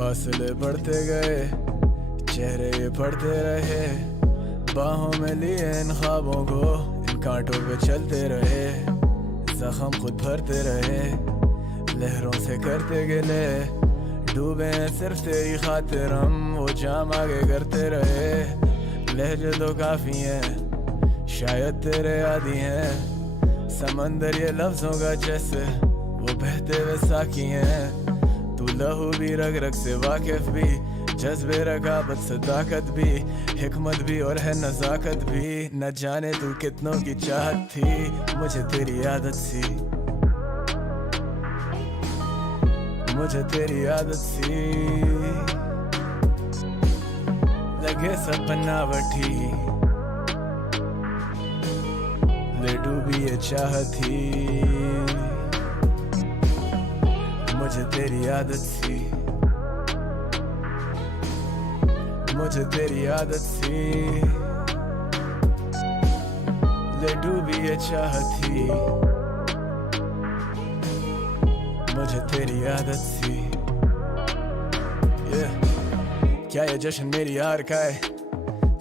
फासले बढ़ते गए, चेहरे ये पढ़ते रहे, बाहों में लिए इन ख्वाबों को, इन कांटों पे चलते रहे, जख्म खुद भरते रहे, लहरों से करते गिले, डूबे हैं सिर्फ तेरी खातिर हम, वो जाम आगे करते रहे, लहजे तो काफी हैं, शायद तेरे आदी हैं, समंदर ये लफ्जों का जैसे वो बहते हुए साकी हैं, तू लहू भी रग रग से वाकिफ भी, जज्बे रकाबत सदाकत भी, हिकमत भी और है नजाकत भी, न जाने तू कितनों की चाहत थी, मुझे तेरी आदत सी, मुझे तेरी आदत सी लगे सब बनावटी, ले डूबी ये चाहती, मुझे तेरी आदत सी, मुझे तेरी आदत सी, ले डूबी ये चाहती, मुझे तेरी आदत सी। क्या ये जश्न मेरी हार का है,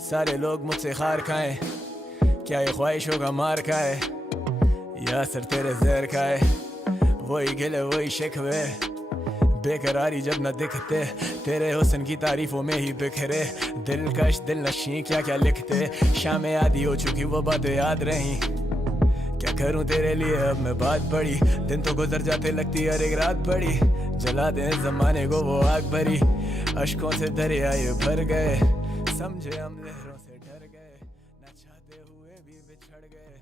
सारे लोग मुझसे हार खाएं, क्या ये ख्वाहिशों का मार का है, या असर तेरे जहर का है, वही गिले वही शिकवे, बेकरारी जब न दिखते, तेरे हुस्न की तारीफों में ही बिखरे, दिलकश दिल नशी क्या क्या लिखते, शामें आधी हो चुकी वो बातें याद रही, क्या करूं तेरे लिए अब मैं बात बड़ी, दिन तो गुजर जाते लगती हर एक रात बड़ी, जला दे जमाने को वो आग भरी, अश्कों से दरिया ये भर गए, समझे हम लहरों से डर गए, न चाहते हुए भी बिछड़ गए,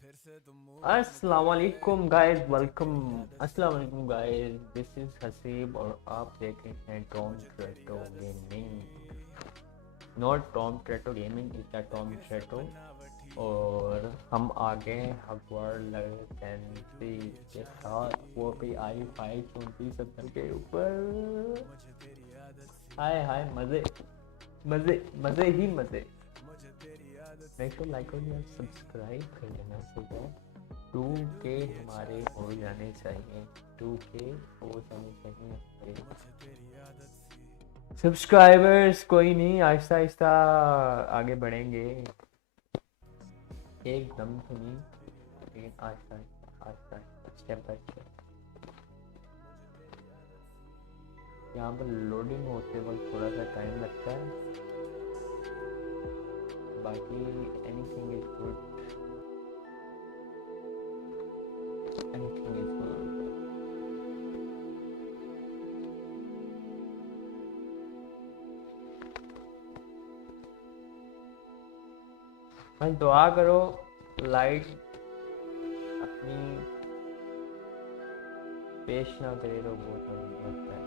फिर से तुम। अस्सलाम वालेकुम गाइस, वेलकम। अस्सलाम वालेकुम गाइस, दिस इज हसीब और आप देख रहे हैं टॉमटोरेटो गेमिंग, नॉट टॉमटोरेटो गेमिंग, इज द टॉमटोरेटो। और हम आ गए हॉगवार्ट्स लेगेसी के साथ, वो भी i5 3470 के ऊपर। हाय हाय, मजे मजे मजे ही मजे। मेक श्योर लाइक और सब्सक्राइब कर लेना। सुबह 2K हमारे हो जाने चाहिए, 2K हो जाने चाहिए सब्सक्राइबर्स। कोई नहीं, आहिस्ता आहिस्ता आगे बढ़ेंगे, एकदम तो नहीं, लेकिन Aahista Aahista step by step. यहाँ पर लोडिंग होते वक्त थोड़ा सा टाइम लगता है, बाकी anything is good, anything is good. भाई दुआ करो लाइट अपनी पेश ना करे तो बहुत लगता है।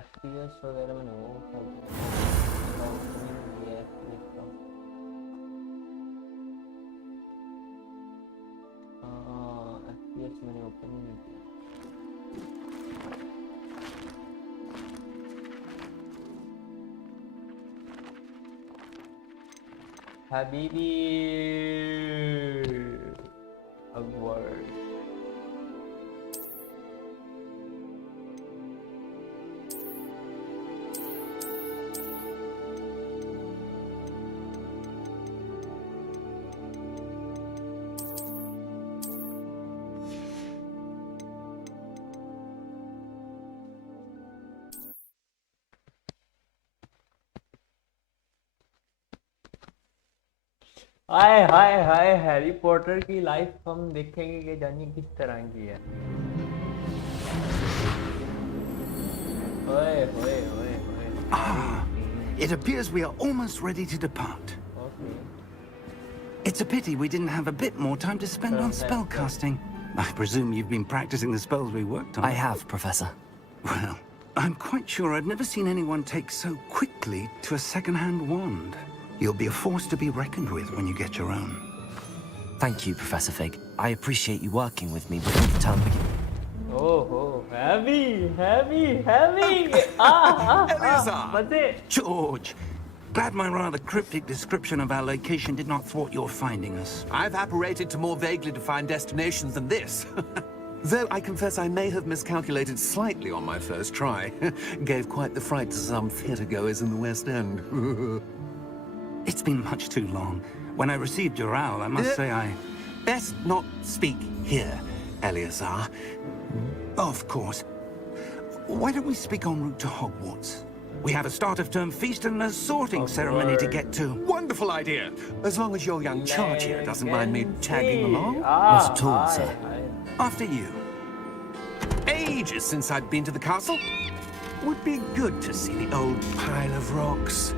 FPS वगैरह में वो FPS मैंने ओपन नहीं किया। हबीबी हॉगवार्ट्स। हाय हाय हाय, हैरी पॉटर की लाइफ हम देखेंगे कि जानिए किस तरह की है। ओए ओए ओए ओए Ah, it appears we are almost ready to depart. Okay. It's a pity we didn't have a bit more time to spend on spellcasting. I presume you've been practicing the spells we worked on. I have, Professor. Well, I'm quite sure I've never seen anyone take so quickly to a second-hand wand. You'll be a force to be reckoned with when you get your own. Thank you, Professor Fig. I appreciate you working with me before the term begins. Oh, heavy. Mate. George, glad my rather cryptic description of our location did not thwart your finding us. I've apparated to more vaguely defined destinations than this. Though I confess I may have miscalculated slightly on my first try. Gave quite the fright to some theatre-goers in the West End. It's been much too long. When I received your owl, I must say I... Best not speak here, Eleazar. Of course. Why don't we speak en route to Hogwarts? We have a start-of-term feast and a sorting ceremony to get to. Wonderful idea. As long as your young charge here doesn't mind me tagging along. Not at all, sir. After you. Ages since I've been to the castle. Would be good to see the old pile of rocks.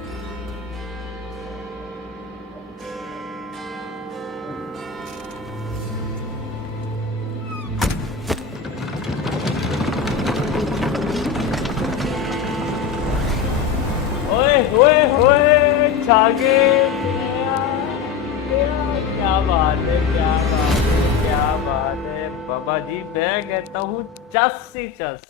ओए छागे क्या बात है बाबा जी मैं कहता हूँ चस ही चस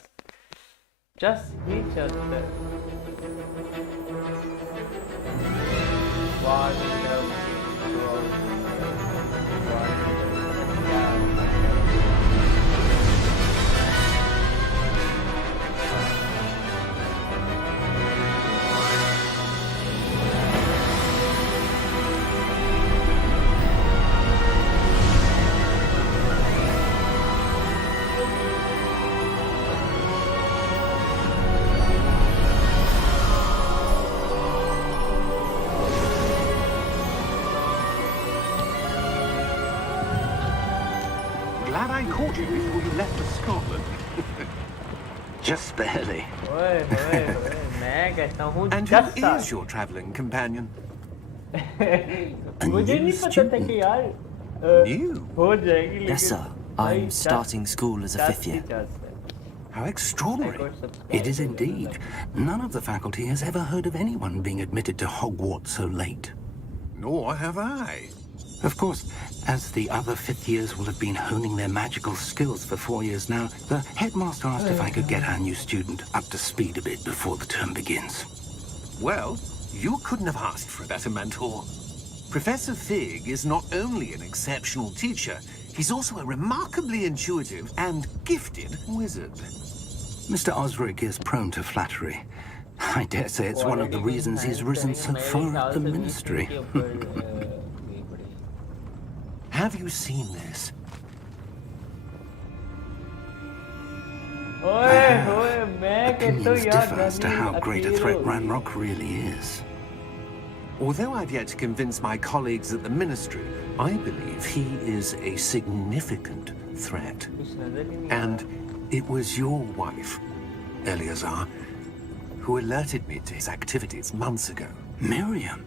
Glad I caught you before you left for Scotland. Just barely. ओए मैं कहता हूँ And who is your travelling companion? मुझे नहीं पता था कि यार New? हो जाएगी लेकिन Yes, sir. I'm starting school as a fifth year. How extraordinary. It is indeed. None of the faculty has ever heard of anyone being admitted to Hogwarts so late. Nor have I. Of course, as the other fifth years will have been honing their magical skills for 4 years now, the headmaster asked if I could get our new student up to speed a bit before the term begins. Well, you couldn't have asked for a better mentor. Professor Fig is not only an exceptional teacher, he's also a remarkably intuitive and gifted wizard. Mr. Osric is prone to flattery. I dare say it's one of the reasons he's risen so far up the ministry. Have you seen this? Opinions differ as to how great a threat Ranrock really is. Although I've yet to convince my colleagues at the ministry, I believe he is a significant threat. And it was your wife, Eleazar, who alerted me to his activities months ago. Miriam?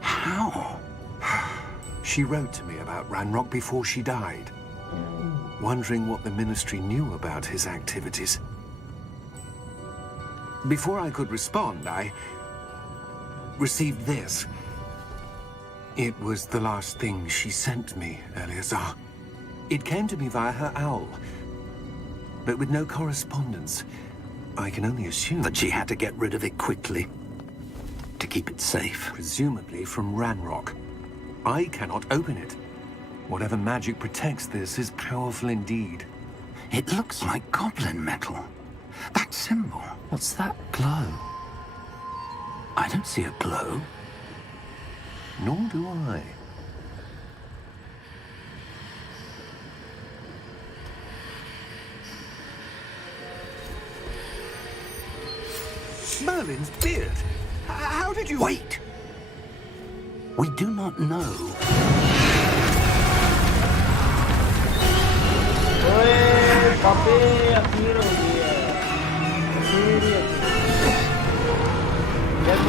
How? She wrote to me about Ranrock before she died, wondering what the ministry knew about his activities. Before I could respond, I received this. It was the last thing she sent me, Eleazar. It came to me via her owl, but with no correspondence. I can only assume That she had to get rid of it quickly to keep it safe. presumably from Ranrock. I cannot open it. Whatever magic protects this is powerful indeed. It looks like goblin metal. That symbol. What's that glow? I don't see a glow. Nor do I. Merlin's beard. How did you... Wait! We do not know. ओए बापे अखीर हो गई है अखीर ही अखीर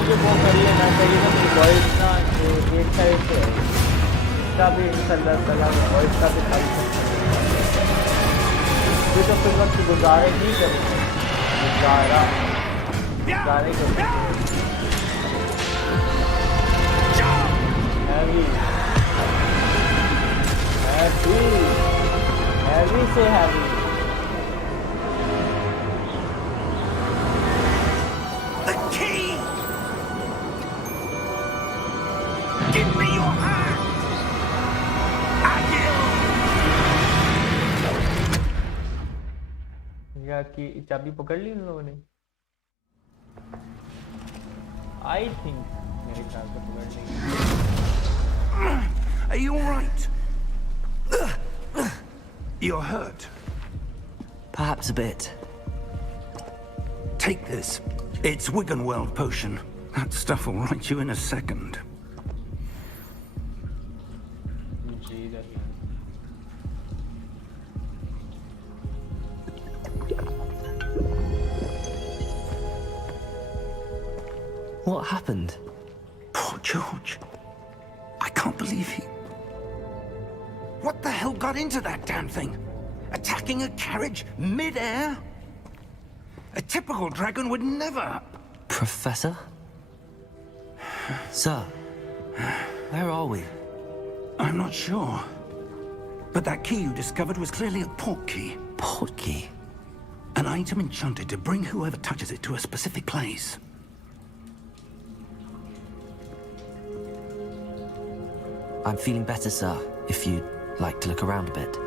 मुझे वो कर लेना चाहिए ना मेरी वॉइस ना एक साइड से है इसका भी इंशाल्लाह वॉइस का भी खाली फिर तो फिर वक्त गुजारे नहीं करेंगे गुजारे करेंगे हैवी से heavy The key! Give me your hand! या कि चाबी पकड़ ली उन लोगों ने आई थिंक मेरे ख्याल से पकड़ ली Are you alright? You're hurt. Perhaps a bit. Take this. It's Wiggenweld potion. That stuff will right you in a second. What happened? Poor George. I can't believe he... What the hell got into that damn thing? Attacking a carriage mid-air? A typical dragon would never... Professor? Sir, where are we? I'm not sure. But that key you discovered was clearly a port key. Port key? An item enchanted to bring whoever touches it to a specific place. I'm feeling better, sir, if you'd like to look around a bit.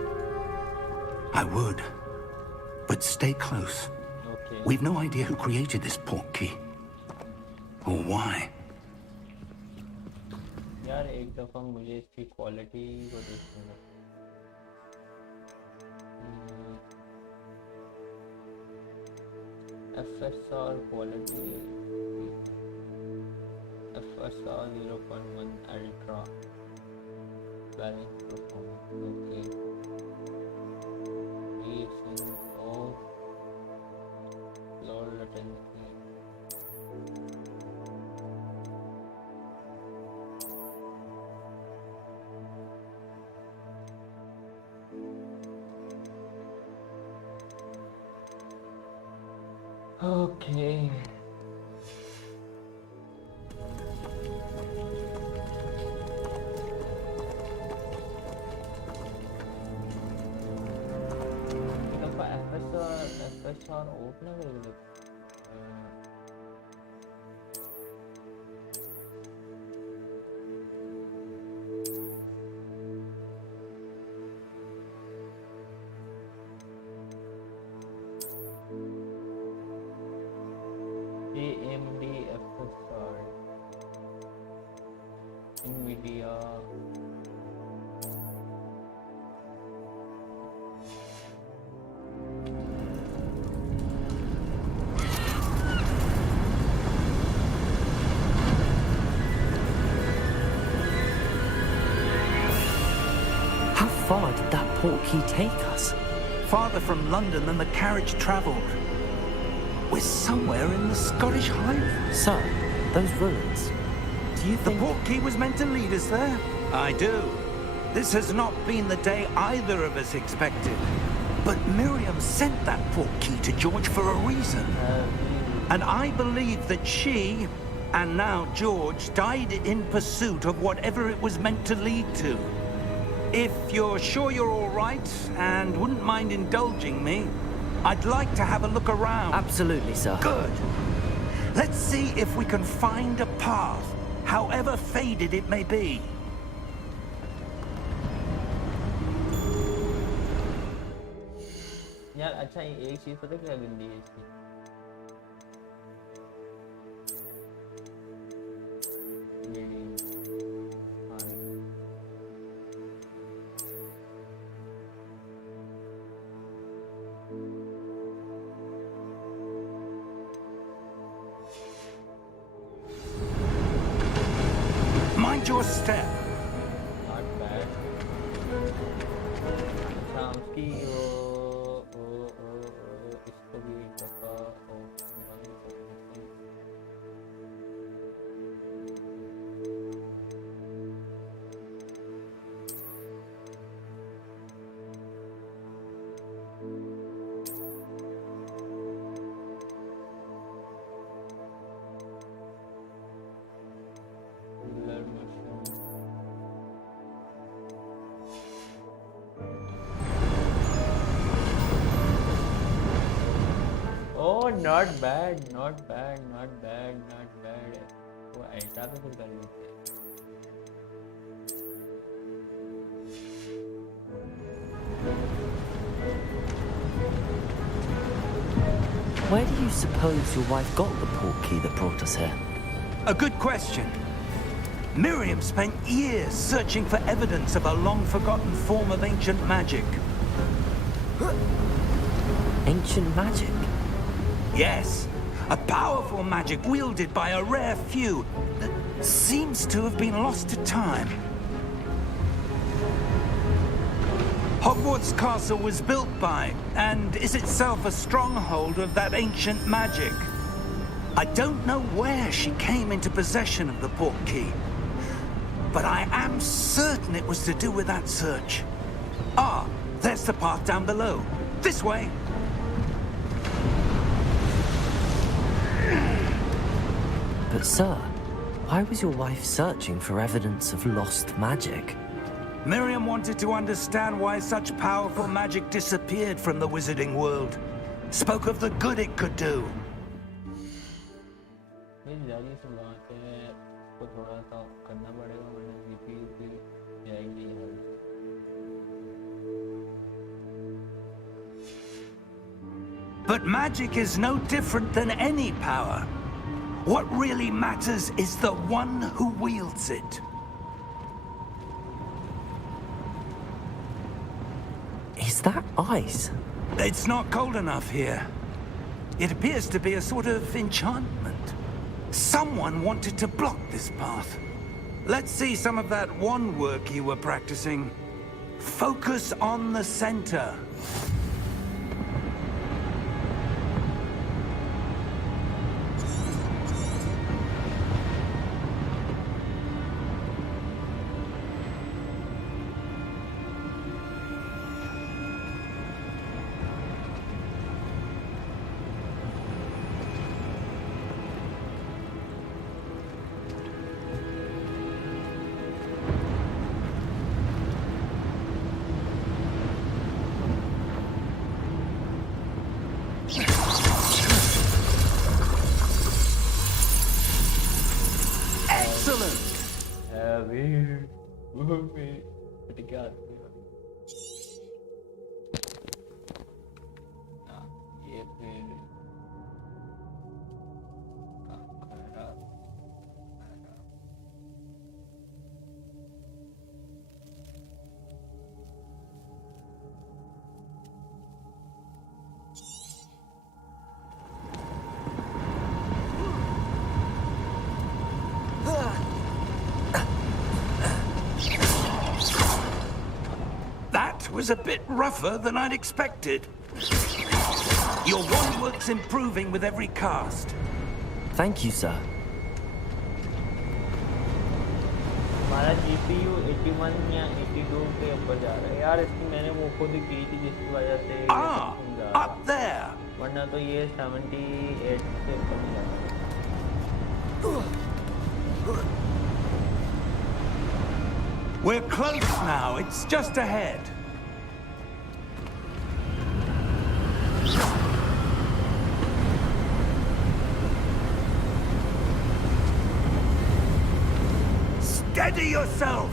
I would. But stay close. Okay. We've no idea who created this port key. Or why. यार एक दफा मुझे इसकी quality को देखने दो FSR quality FSR 0.1 ultra balance performance okay heat off low latency okay FSR open available AMD FSR NVIDIA How far did that port key take us? Farther from London than the carriage travelled. We're somewhere in the Scottish Highlands. Sir, those ruins. Do you The think... port key was meant to lead us there? I do. This has not been the day either of us expected. But Miriam sent that port key to George for a reason. And I believe that she, and now George, died in pursuit of whatever it was meant to lead to. If you're sure you're all right and wouldn't mind indulging me, I'd like to have a look around. Absolutely, sir. Good. Let's see if we can find a path, however faded it may be. यार अच्छा एक चीज पता क्या गंदी है इसकी Mind your step. Not bad. अच्छा उसकी इसको भी दफा not bad, not bad, not bad, not bad. वो ऐसा भी कुछ कर लेते हैं. Where do you suppose your wife got the portkey that brought us here? A good question. Miriam spent years searching for evidence of a long-forgotten form of ancient magic. Ancient magic? Yes, a powerful magic wielded by a rare few that seems to have been lost to time. Hogwarts Castle was built by, and is itself a stronghold of that ancient magic. I don't know where she came into possession of the portkey, but I am certain it was to do with that search. Ah, there's the path down below. This way. But sir, why was your wife searching for evidence of lost magic? Miriam wanted to understand why such powerful magic disappeared from the wizarding world. Spoke of the good it could do. But magic is no different than any power. What really matters is the one who wields it. Is that ice? It's not cold enough here. It appears to be a sort of enchantment. Someone wanted to block this path. Let's see some of that wand work you were practicing. Focus on the center. Was a bit rougher than I'd expected. Your wand work's improving with every cast. Thank you, sir. हमारा GPU 81 या 82 के ऊपर जा रहा है यार. इसकी मैंने वो खुद ही की थी जिसकी वजह से up there. वरना तो ये 78 से ऊपर नहीं जाता. We're close now. It's just ahead. Steady yourself!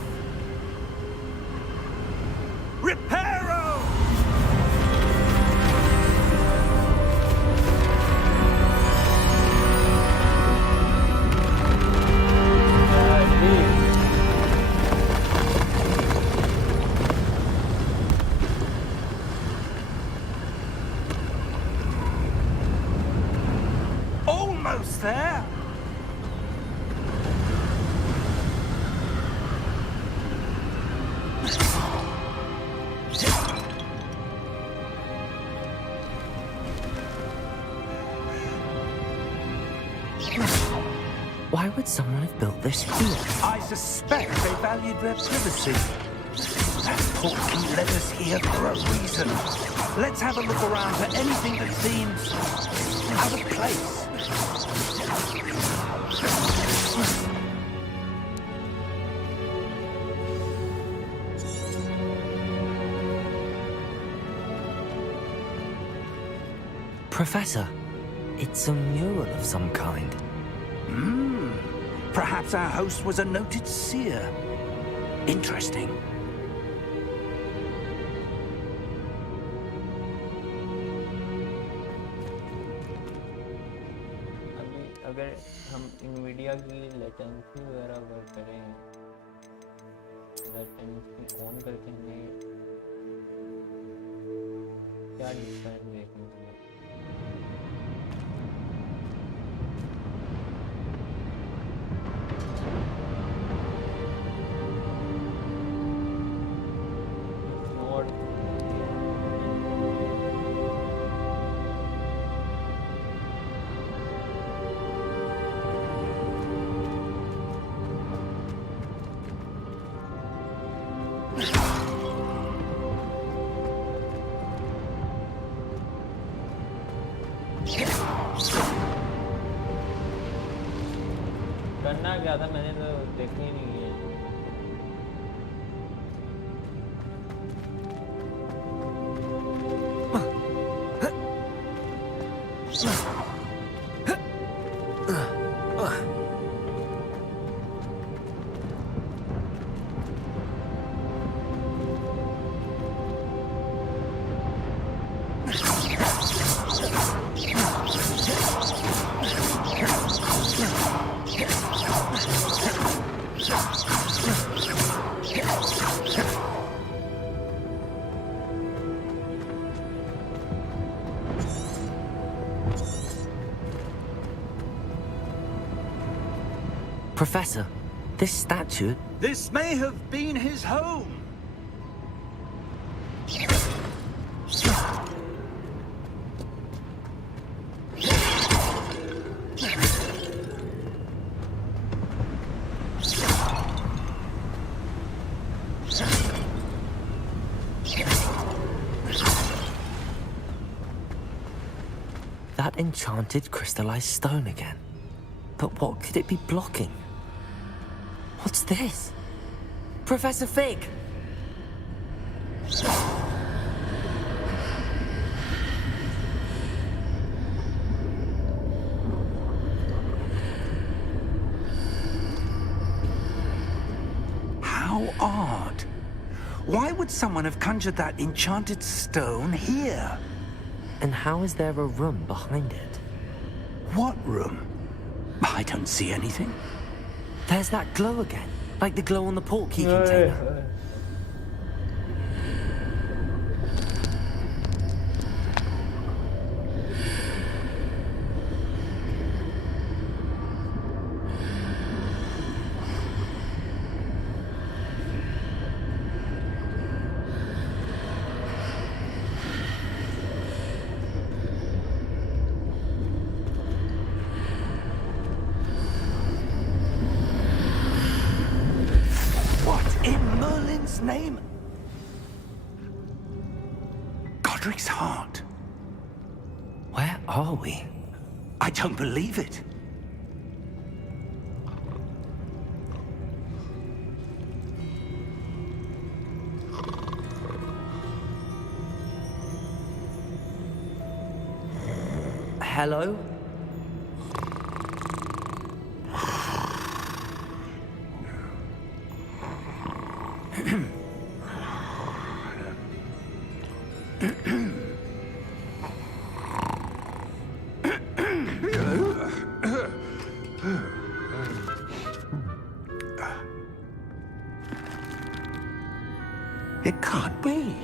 Reparo! Almost there! Why would someone have built this here? I suspect they valued their privacy. That portkey led us here for a reason. Let's have a look around for anything that seems out of place. Professor, It's a mural of some kind. Perhaps our host was a noted seer. Interesting. अभी अगर हम NVIDIA की latency वगैरह work करें, latency on करके हमें क्या difference देखने को मिलेगा? करना क्या था मैंने तो देखा ही नहीं है। Professor, this statue... This may have been his home. That enchanted crystallized stone again. But what could it be blocking? What's this? Professor Fig! How odd. Why would someone have conjured that enchanted stone here? And how is there a room behind it? What room? I don't see anything. There's that glow again, like the glow on the portkey container. Name? Godric's heart. Where are we? I don't believe it. Hello? It can't be.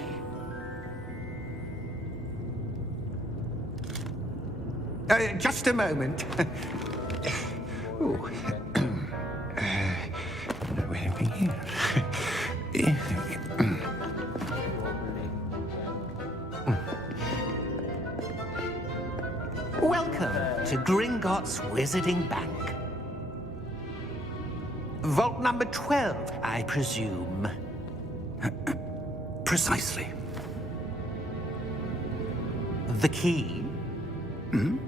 Just a moment. Ooh. Where are we here? Welcome to Gringotts Wizarding Bank. Vault number 12, I presume. Precisely. The key? Hmm?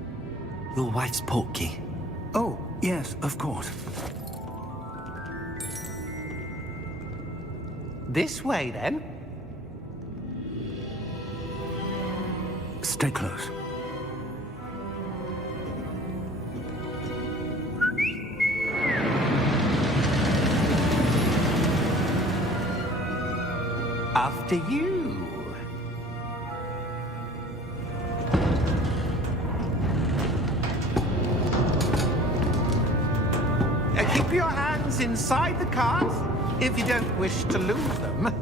Your wife's portkey. Oh, yes, of course. This way, then. Stay close. after you. Keep your hands inside the cart if you don't wish to lose them.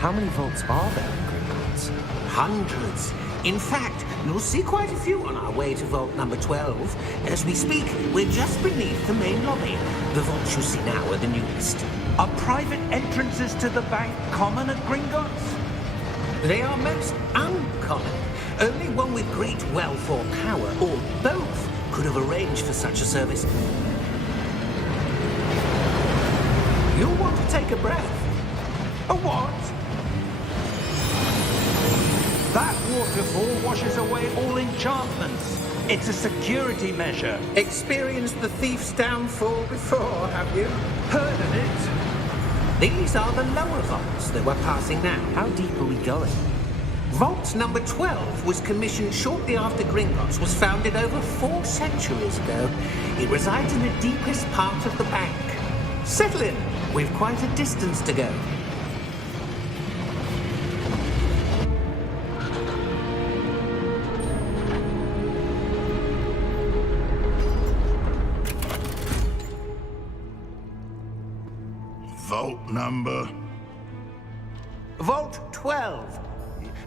How many vaults are there in Gringotts? Hundreds. In fact, you'll see quite a few on our way to vault number 12. As we speak, we're just beneath the main lobby. The vaults you see now are the newest. Are private entrances to the bank common at Gringotts? They are most uncommon. Only one with great wealth or power, or both, could have arranged for such a service. You'll want to take a breath. A what? That waterfall washes away all enchantments. It's a security measure. Experienced the thief's downfall before, have you? Heard of it? These are the lower vaults that we're passing now. How deep are we going? Vault number 12 was commissioned shortly after Gringotts was founded over 4 centuries ago. It resides in the deepest part of the bank. Settle in. We've quite a distance to go. Vault number? Vault 12.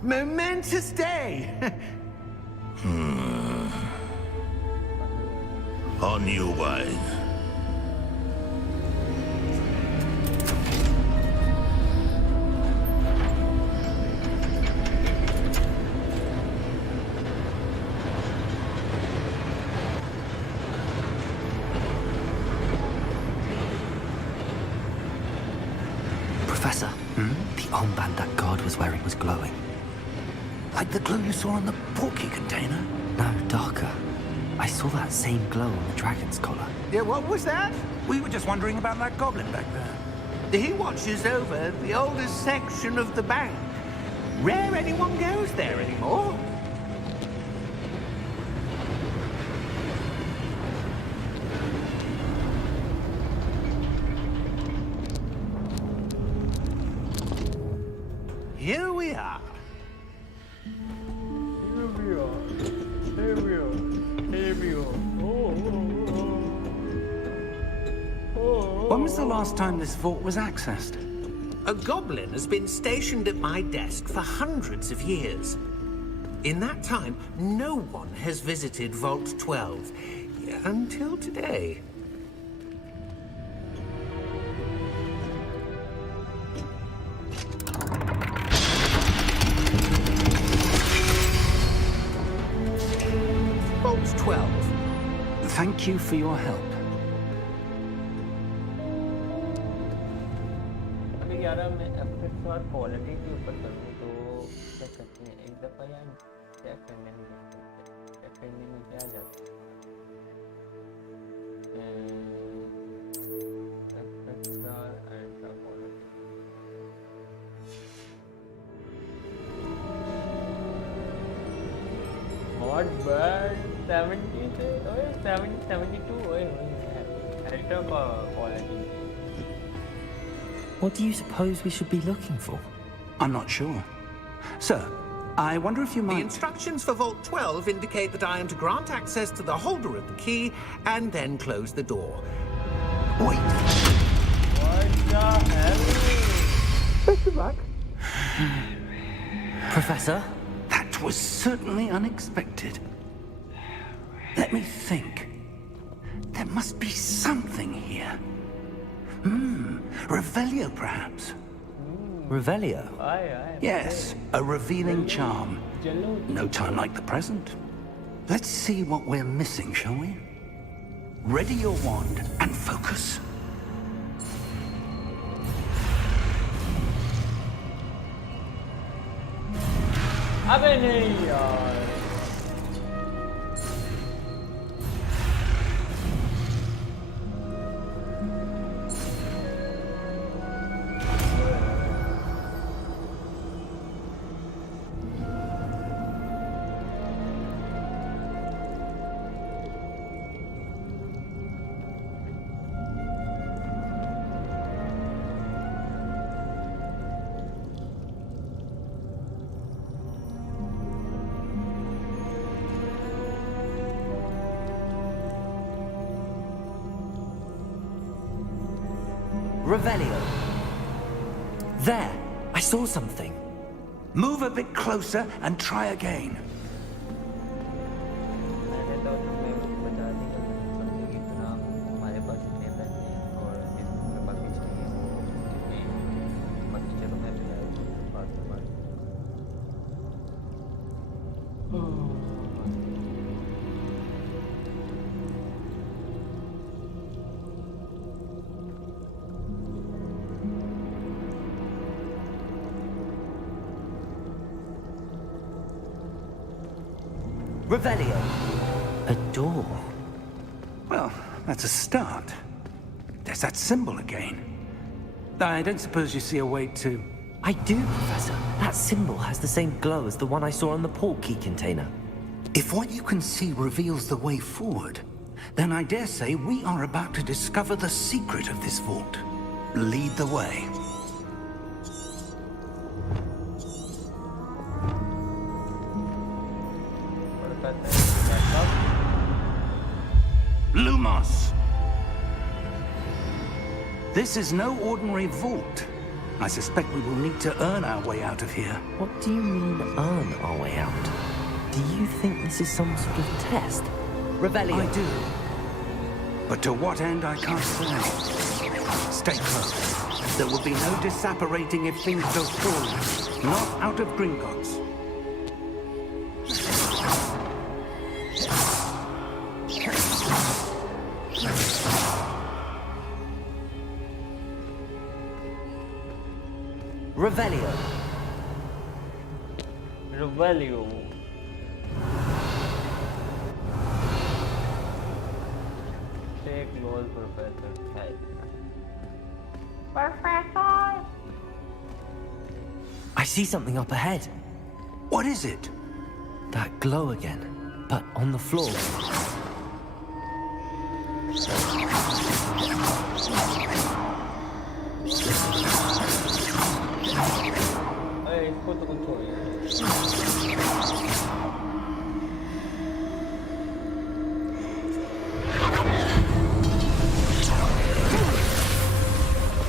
Momentous day. On your way. Professor, the armband that guard was wearing was glowing. Like the glow you saw on the portkey container? No, darker. I saw that same glow on the dragon's collar. Yeah, what was that? We were just wondering about that goblin back there. He watches over the oldest section of the bank. Rare anyone goes there anymore. Here we are. When was the last time this vault was accessed? A goblin has been stationed at my desk for hundreds of years. In that time, no one has visited Vault 12 until today. Vault 12. Thank you for your help. अभी यार मैं FX और quality के ऊपर करूँ तो क्या करते हैं एक दफ़ा यार चेक करने में क्या जाता है एफएक्स और अल्ट्रा क्वालिटी नॉट बैड 70 से 72 ultra quality. What do you suppose we should be looking for? I'm not sure. Sir, I wonder if you The might... instructions for Vault 12 indicate that I am to grant access to the holder of the key and then close the door. Wait! What the hell? Best of luck. Professor? That was certainly unexpected. Let me think. There must be something here. Revelio, perhaps? Revelio? Aye. Yes, a revealing charm. No time like the present. Let's see what we're missing, shall we? Ready your wand and focus. अबे नहीं यार. Revelio. There, I saw something. Move a bit closer and try again. मैंने तो तुम्हें बता दी समझे कि इतना हमारे पास इतने पैसे हैं और मेरे पास भी चाहिए बाकी चलो मैं भी आया बात में बात Revelio. A door. Well, that's a start. There's that symbol again. I don't suppose you see a way to... I do, Professor. That symbol has the same glow as the one I saw on the port key container. If what you can see reveals the way forward, then I dare say we are about to discover the secret of this vault. Lead the way. Lumos! This is no ordinary vault. I suspect we will need to earn our way out of here. What do you mean, earn our way out? Do you think this is some sort of test? Revelio. I do. But to what end, I can't say. Stay close. There will be no disapparating if things go forward. Not out of Gringotts. Revelio. Revelio. Take goal, Professor. Professor! I see something up ahead. What is it? That glow again, but on the floor. Hey, इसको तो कुछ छोड़िए.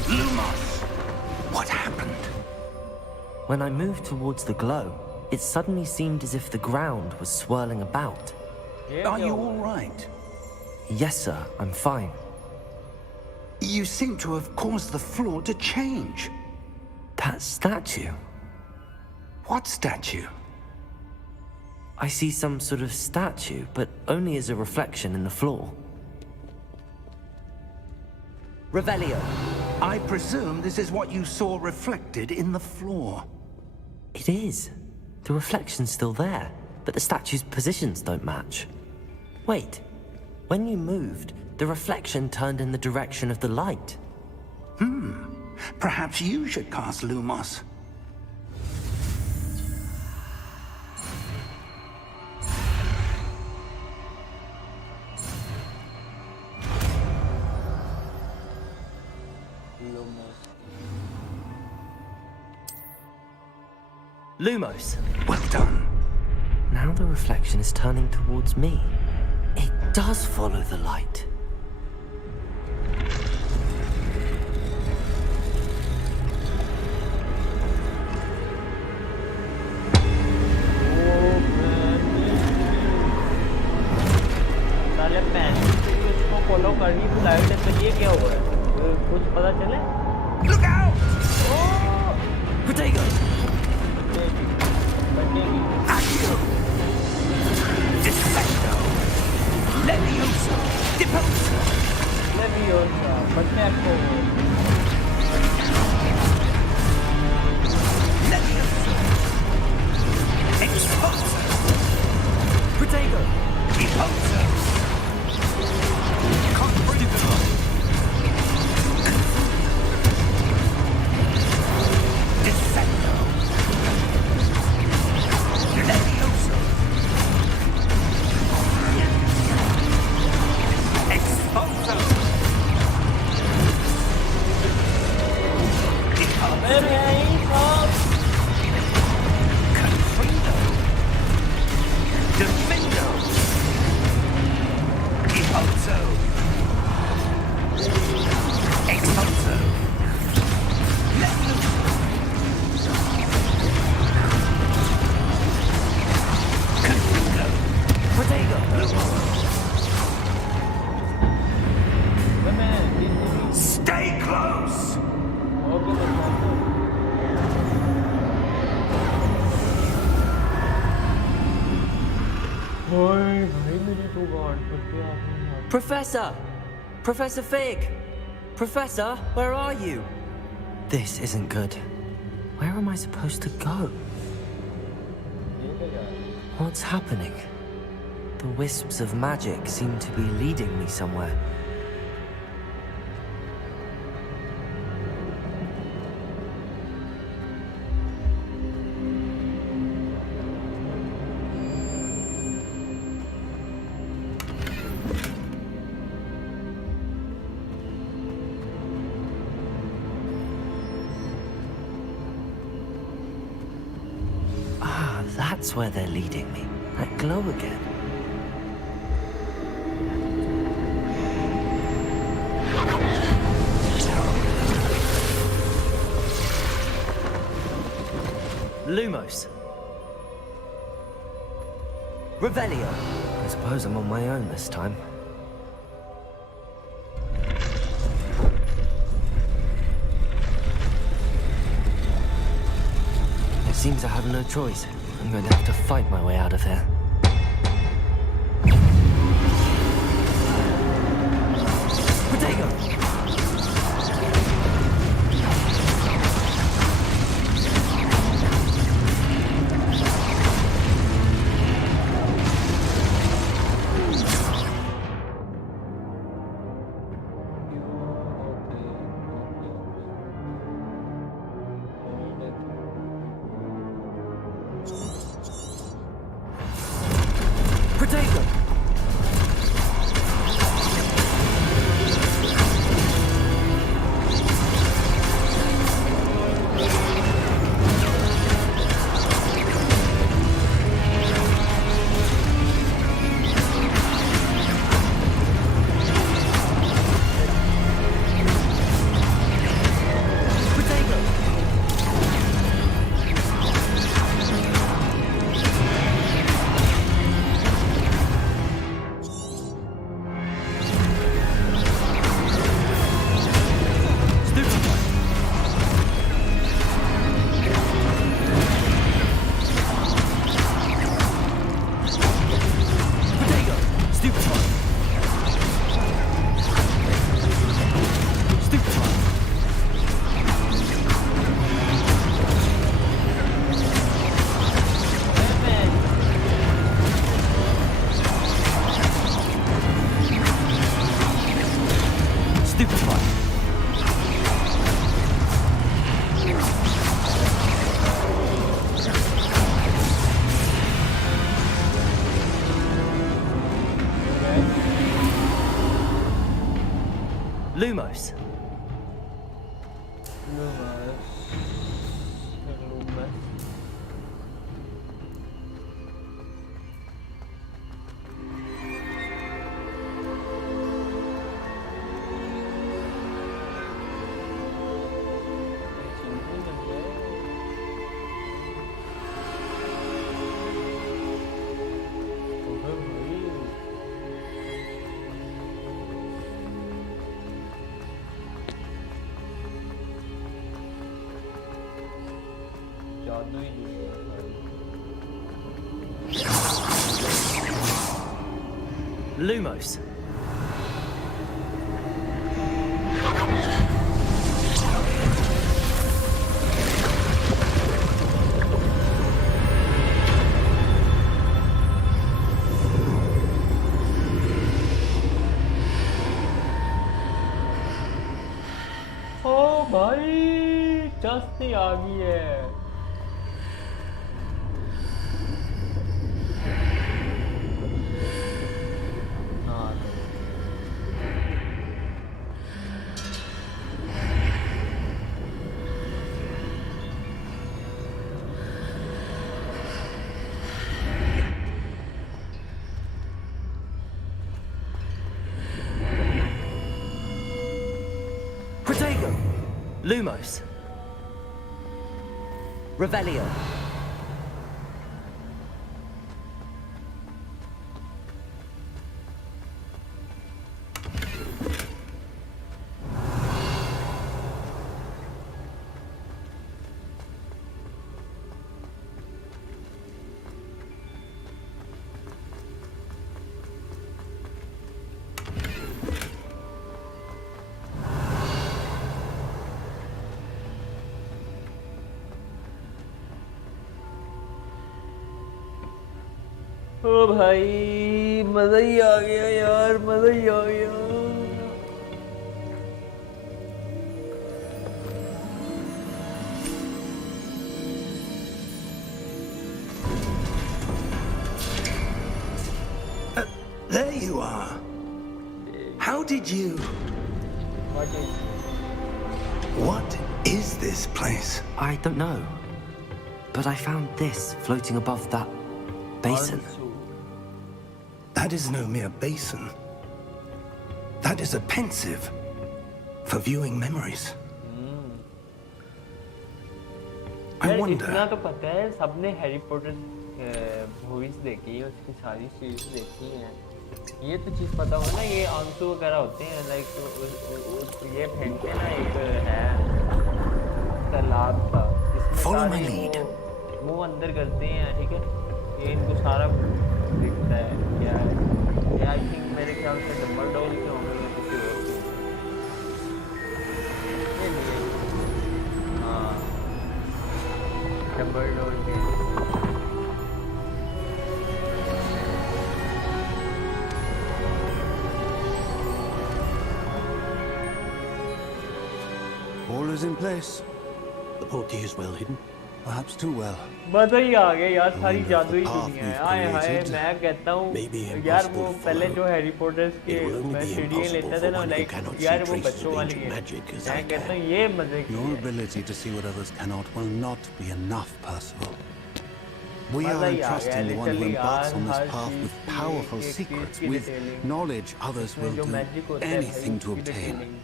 Lumos! What happened? When I moved towards the glow, it suddenly seemed as if the ground was swirling about. Are you all right? Yes, sir, I'm fine. You seem to have caused the floor to change. That statue. What statue? I see some sort of statue, but only as a reflection in the floor. Revelio. I presume this is what you saw reflected in the floor. It is. The reflection's still there, but the statue's positions don't match. Wait. When you moved, the reflection turned in the direction of the light. Perhaps you should cast Lumos. Lumos. Well done. Now the reflection is turning towards me. It does follow the light. साले पैसे तो इसको follow कर ही तो light है तो ये क्या हुआ है? कुछ पता चले? Look out! Protego! बचेगी. Accio! Defendo! Leviosa! Deposa! Leviosa, Protecto. Leviosa! Exposa! Protego! Deposa! Confringo! Defendo! Leviosa! Exposa! मेरे यहीं सब. Confringo! Defendo! Deposo! Exposo! Professor! Professor Fig! Professor, where are you? This isn't good. Where am I supposed to go? What's happening? The wisps of magic seem to be leading me somewhere. That's where they're leading me. That glow again. Lumos. Revelio. I suppose I'm on my own this time. It seems I have no choice. I'm going to have to fight my way out of here. Potato! Lumos. Lumos. ओ भाई चास्ती आ गई है Lumos. Revelio. ओ भाई मजा ही आ गया यार, मजा ही आ गया। There you are. How did you... What is this place? I don't know. But I found this floating above that basin. That is no mere basin. That is a pensive for viewing memories. I यार wonder... इतना तो पता है, सबने Harry Potter movies देखी है, उसकी सारी सीरीज देखी हैं। ये तो चीज़ पता हो ना, ये आंसू वगैरह होते हैं, लाइक ये फेंकते ना, एक है तालाब का, इसमें मुंह अंदर करते हैं, ठीक है, ये इनको सारा दिखता है क्या है। ये आई थिंक मेरे ख्याल से डम्बलडोर के होंगे या किसी और के। हाँ, डम्बलडोर के। All is in place. The portkey is well hidden. Perhaps too well. मजा ही आ गया यार, सारी जादुई दुनिया है। आए हाय, मैं कहता हूँ यार वो पहले जो हैरी पॉटर्स के मैं सीडीएं लेता था ना, लाइक यार वो बच्चों वाली है, मैं कहता हूँ ये मजे की Your है। ability to see what others cannot will not be enough, Percival. We मजा are ही आ गया, entrusting the one who literally embarks यार on this हर path चीज with की powerful एक secrets, चीज की with detailing, knowledge others will जो do magic होता है anything to उसकी obtain. detailing।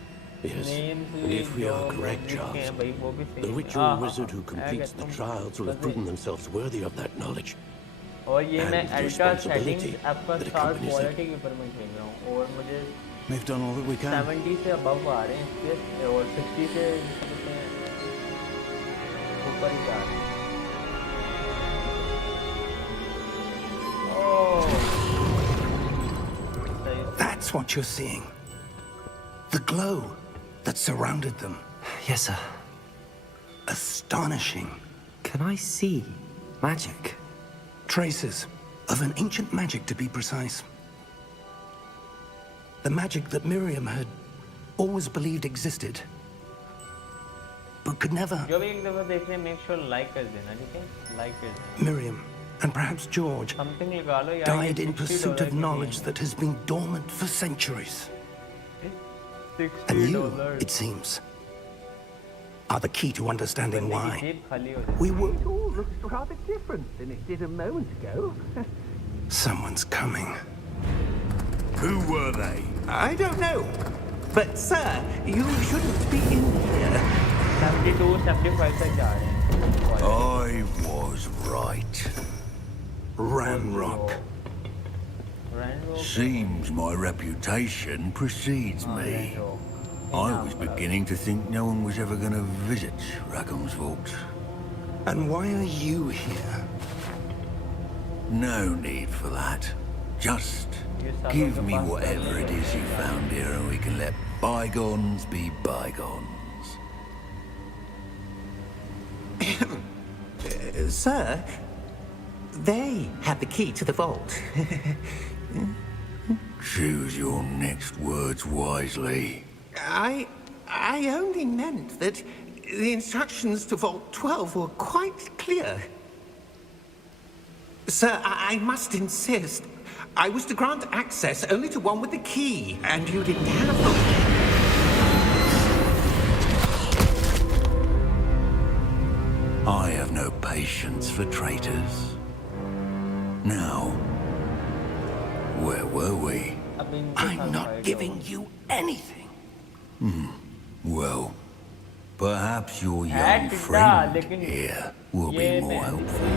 Yes. Mainly If we जो are correct, मैजिक Charles, हैं भाई वो भी the सही ritual है। wizard who completes the trials will have proven themselves worthy of that knowledge. और ये मैं and the ultra responsibility settings आपका that star accompanies it. Quality के ऊपर मैं खेल रहा हूँ, और मुझे We've done all that we can. 70 से अबव आ रहे हैं इसके, और 60 से ऊपर ही जा रहे हैं। That's what you're seeing. The glow that surrounded them. Yes, sir. Astonishing. Can I see magic? Traces of an ancient magic, to be precise. The magic that Miriam had always believed existed, but could never. जो भी एक दफा देख रहे हैं, make sure like कर देना, ठीक है? Like कर देना। Miriam, and perhaps George, Something लगा लो यार, died ये in 60 pursuit डॉलर of की knowledge नहीं that has been dormant for centuries. है। And you, $60 it seems, are the key to understanding बंदे की why. जेब खाली हो जाती है। We were. It all looks rather different than it did a moment ago. Someone's coming. Who were they? I don't know. But, sir, you shouldn't be in here. 72, 75 तक जा रहे हैं। I was right. Ramrock. Random Seems my reputation precedes me. I was beginning to think no one was ever going to visit Rackham's Vault. And why are you here? No need for that. Just give me whatever it is you found here and we can let bygones be bygones. Sir, they have the key to the vault. Choose your next words wisely. I only meant that the instructions to Vault 12 were quite clear. Sir, I must insist. I was to grant access only to one with the key, and you didn't have them. I have no patience for traitors. Now, where were we? अब इनके I'm साथ not fight giving you anything. Well, perhaps your है young टिड्डा, friend लेकिन here will be ये more मैं helpful.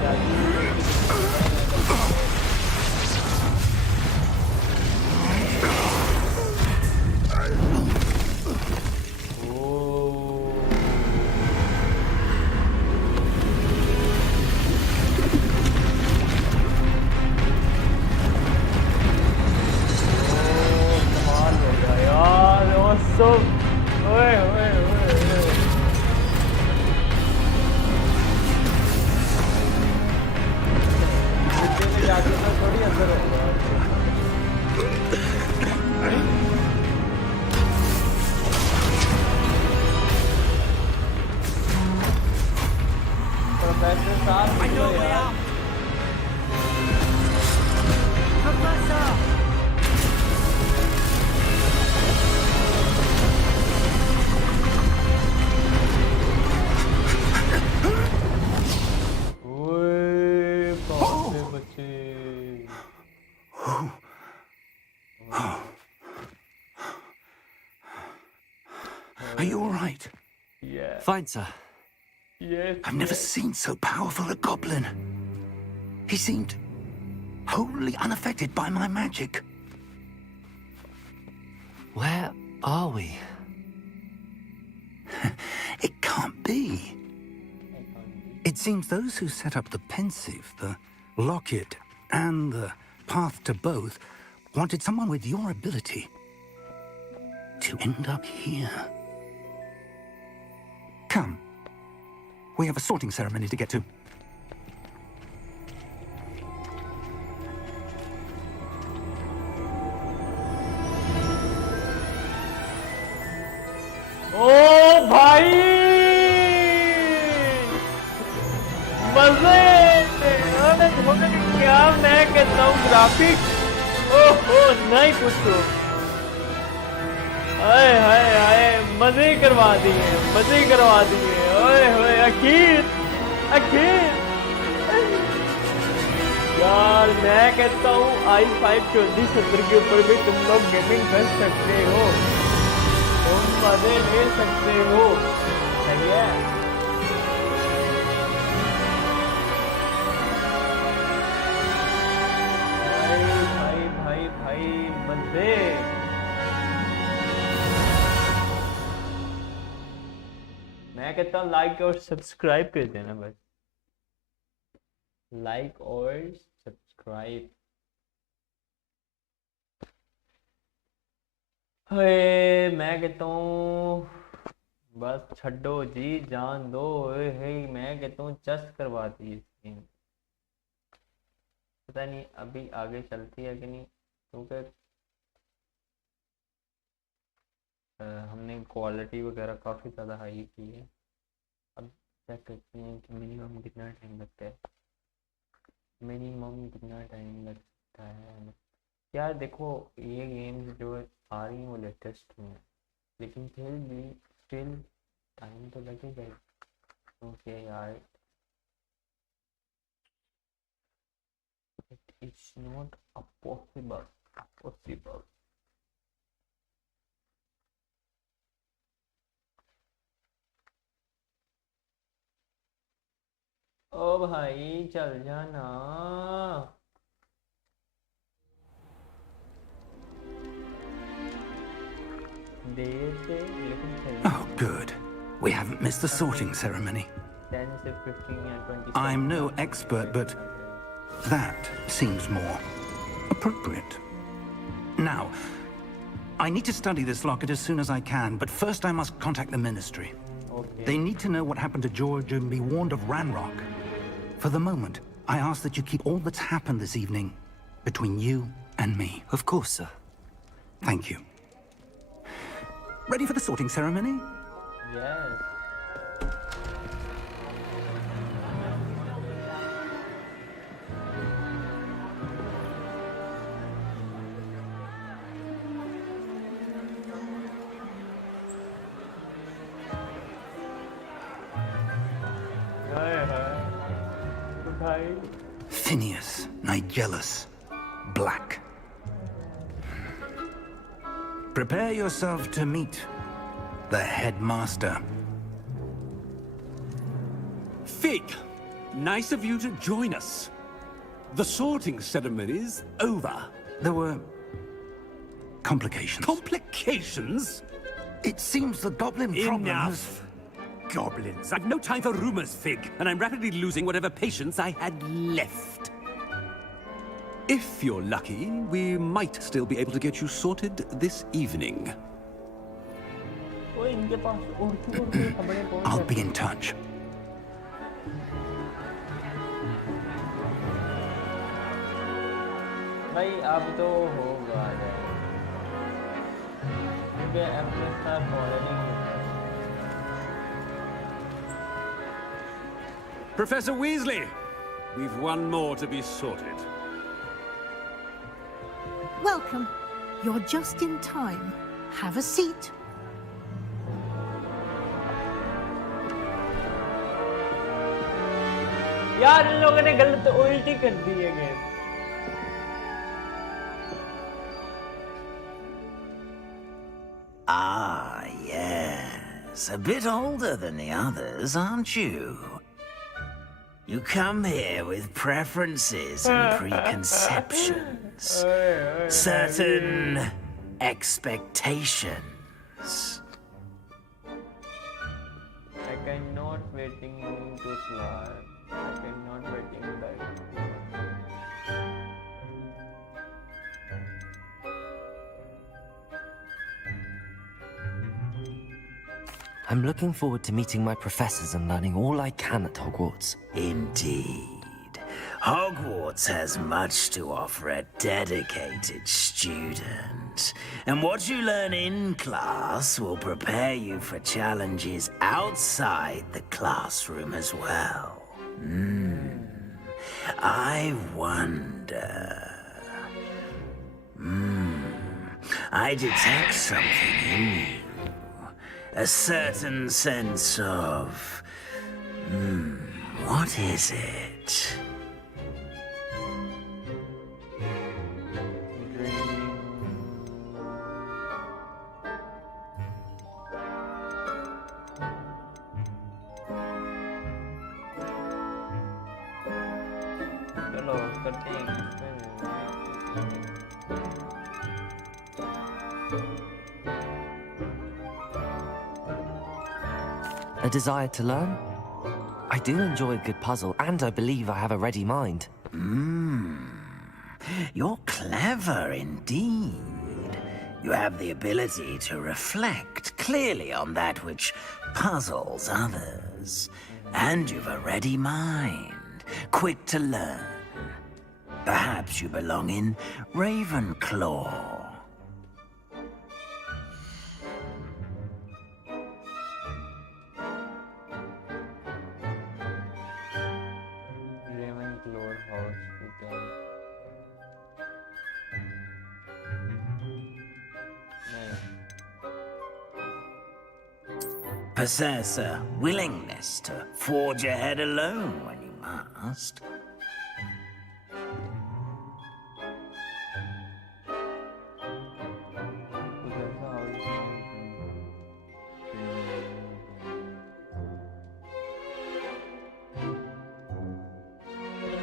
कमाल हो गया यार, awesome। ओए ओए ओए ओए। जितने में जाके साथ I know निकलो we यार। are. Professor! ओए बाप रे बच्चे। Are you all right? Yeah. Fine, sir. Yes. I've never seen so powerful a goblin. He seemed wholly unaffected by my magic. Where are we? It can't be. It seems those who set up the pensive, the locket, and the path to both wanted someone with your ability to end up here. Come. We have a sorting ceremony to get to. ओ भाई मजे। अरे धोने क्या मैं कहता हूँ graphics. ओहो नहीं पूछो। हाय हाय हाय मजे करवा दिए, मजे करवा दिए। ओए होए आखिर यार मैं कहता हूँ i5 1470 के ऊपर भी तुम लोग गेमिंग कर सकते हो, तुम मजे ले सकते हो। सही है। भाई भाई भाई भाई मजे। मैं कहता हूँ लाइक और सब्सक्राइब कर देना बस। लाइक और सब्सक्राइब। मैं कहता हूँ बस छड्डो जी जान दो। मैं कहता हूँ चस करवा दी इसकी। पता नहीं अभी आगे चलती है कि नहीं, क्योंकि हमने क्वालिटी वगैरह काफ़ी ज़्यादा हाई की है। अब चेक करते हैं कि मिनिमम कितना टाइम लगता है। मिनिमम कितना टाइम लग सकता है यार। देखो ये गेम्स जो आ रही हैं वो लेटेस्ट में है, लेकिन फिर भी स्टिल टाइम तो लगेगा ही, क्योंकि यार it is not a possible. ओ भाई चल जाना। Oh, good. We haven't missed the sorting ceremony. 10 से 15 या 20। I'm no expert, but that seems more appropriate. Now, I need to study this locket as soon as I can, but first I must contact the Ministry. Okay. They need to know what happened to George and be warned of Ranrock. For the moment, I ask that you keep all that's happened this evening between you and me. Of course, sir. Thank you. Ready for the sorting ceremony? Yes. Phineas, Nigellus, Black. Prepare yourself to meet the headmaster. Fig, nice of you to join us. The sorting ceremony's over. There were complications. Complications? It seems the goblin problem has... Enough! Goblins. I've no time for rumors, Fig, and I'm rapidly losing whatever patience I had left. If you're lucky, we might still be able to get you sorted this evening. I'll be in touch. भाई अब तो होगा क्योंकि अपने साथ already Professor Weasley, we've one more to be sorted. Welcome. You're just in time. Have a seat. यार इन लोगों ने गलत उल्टी कर दी है game. Ah, yes. A bit older than the others, aren't you? You come here with preferences and preconceptions. Certain expectations. I cannot waiting to slide. I cannot waiting that. I'm looking forward to meeting my professors and learning all I can at Hogwarts. Indeed. Hogwarts has much to offer a dedicated student. And what you learn in class will prepare you for challenges outside the classroom as well. I wonder... I detect something in you. A certain sense of... what is it? चलो करते हैं। A desire to learn? I do enjoy a good puzzle, and I believe I have a ready mind. You're clever indeed. You have the ability to reflect clearly on that which puzzles others. And you've a ready mind, quick to learn. Perhaps you belong in Ravenclaw. Ravenclaw house to them. Possess a willingness to forge ahead alone when you must.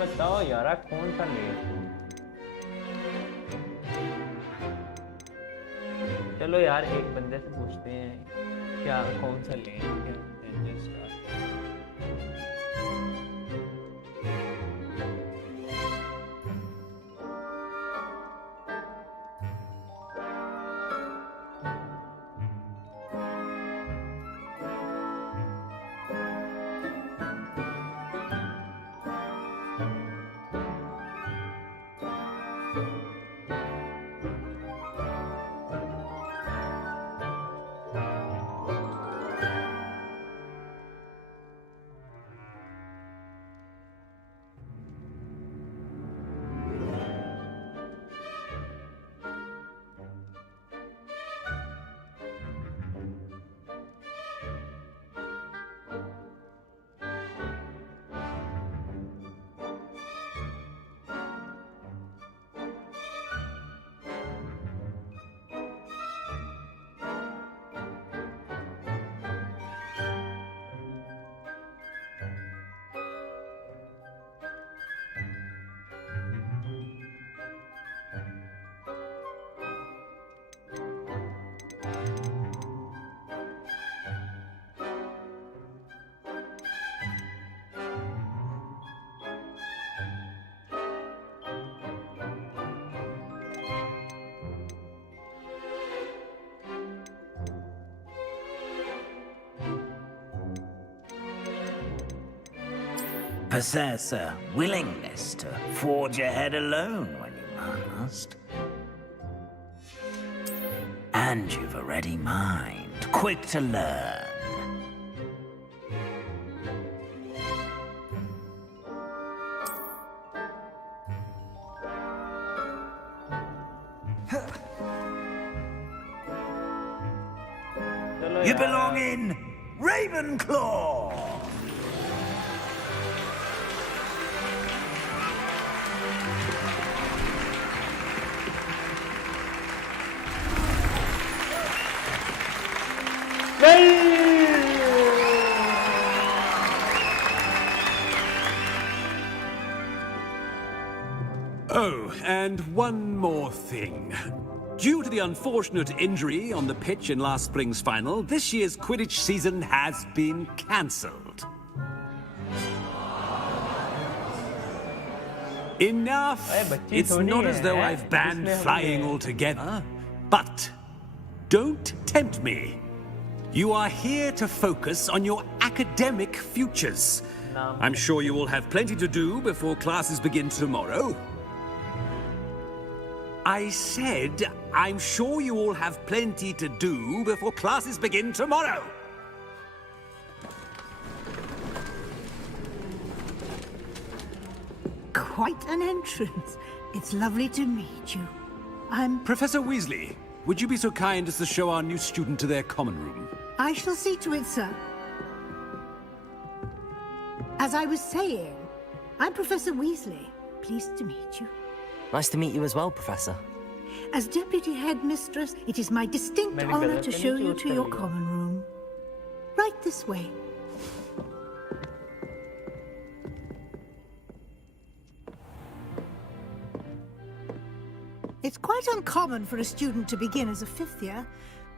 बताओ यार कौन सा ले। चलो यार एक बंदे से पूछते हैं क्या कौन सा ले। Possess a willingness to forge ahead alone when you must. And you've a ready mind, quick to learn. You belong in Ravenclaw! Oh, and one more thing. Due to the unfortunate injury on the pitch in last spring's final, this year's Quidditch season has been cancelled. Enough! It's not as though I've banned flying altogether, but don't tempt me. You are here to focus on your academic futures. I'm sure you will have plenty to do before classes begin tomorrow. I said, I'm sure you all have plenty to do before classes begin tomorrow. Quite an entrance. It's lovely to meet you. Professor Weasley, would you be so kind as to show our new student to their common room? I shall see to it, sir. As I was saying, I'm Professor Weasley. Pleased to meet you. Nice to meet you as well, Professor. As Deputy Headmistress, it is my distinct honor to show you to your common room. Right this way. It's quite uncommon for a student to begin as a fifth year.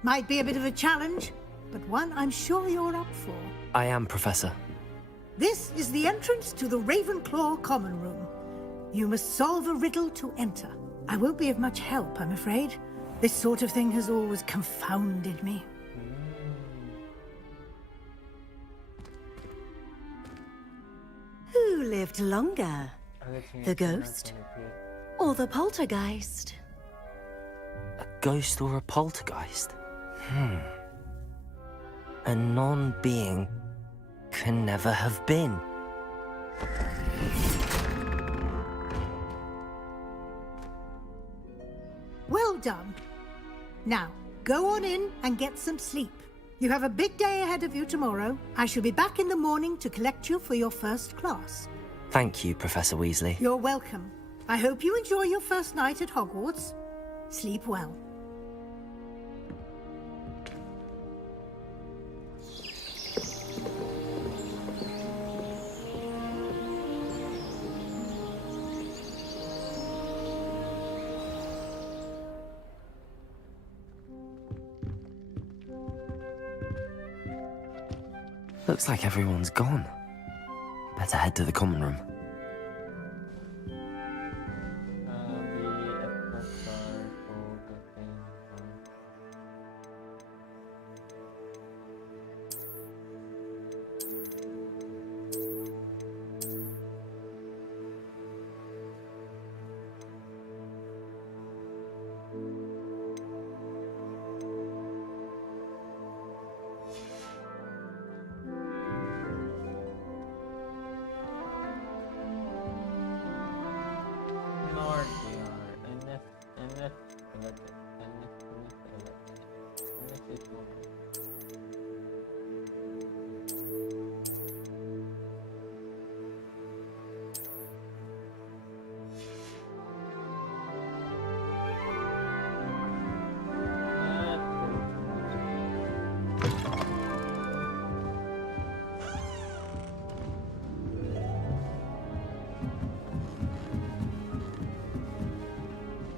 Might be a bit of a challenge, but one I'm sure you're up for. I am, Professor. This is the entrance to the Ravenclaw common room. You must solve a riddle to enter. I won't be of much help, I'm afraid. This sort of thing has always confounded me. Who lived longer? The ghost or the poltergeist? A ghost or a poltergeist? A non-being can never have been. Well done. Now, go on in and get some sleep. You have a big day ahead of you tomorrow. I shall be back in the morning to collect you for your first class. Thank you, Professor Weasley. You're welcome. I hope you enjoy your first night at Hogwarts. Sleep well. Looks like everyone's gone. Better head to the common room.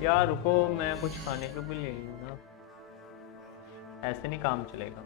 यार रुको मैं कुछ खाने को भी ले लूँ ना, ऐसे नहीं काम चलेगा।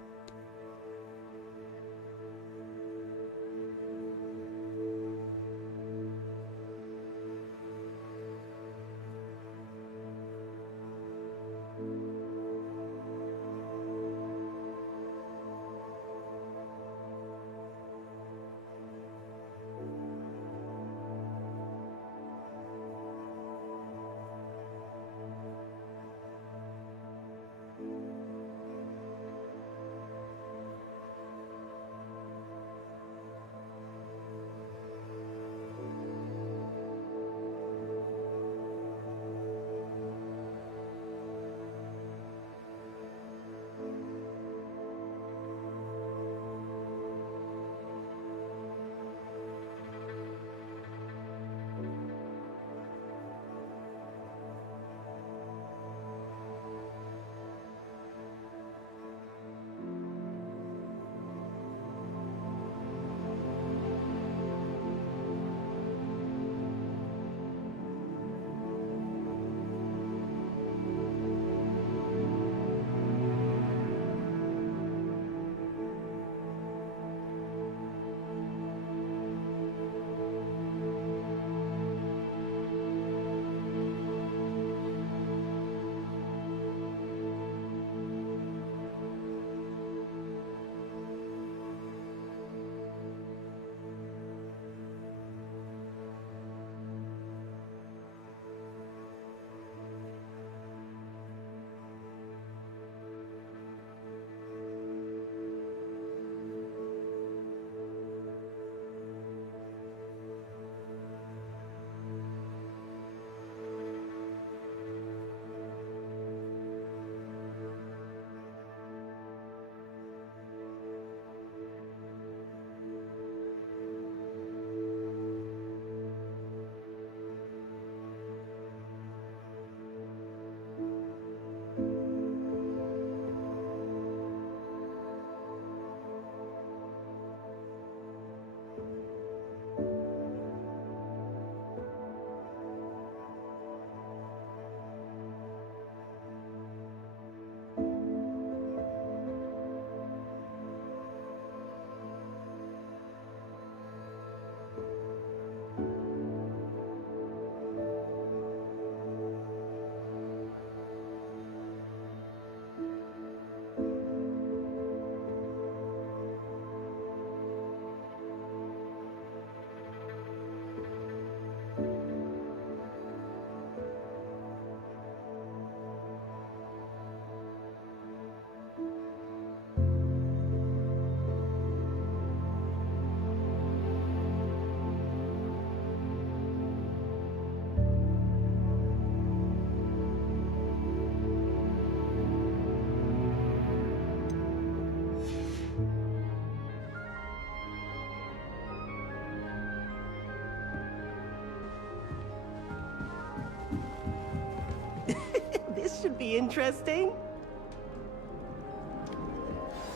be interesting.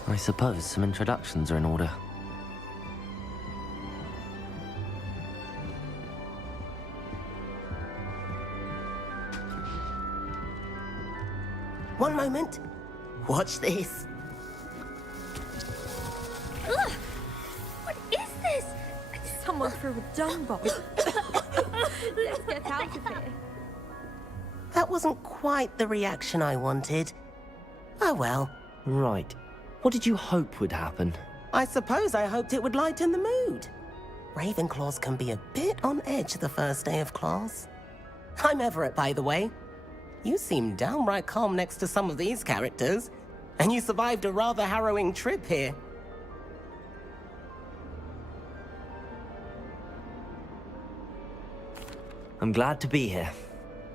I suppose some introductions are in order. One moment. Watch this. Ugh! What is this? Someone threw a dung bomb. Let's get out of here. That wasn't quite the reaction I wanted. Oh well. Right. What did you hope would happen? I suppose I hoped it would lighten the mood. Ravenclaws can be a bit on edge the first day of class. I'm Everett, by the way. You seem downright calm next to some of these characters, and you survived a rather harrowing trip here. I'm glad to be here.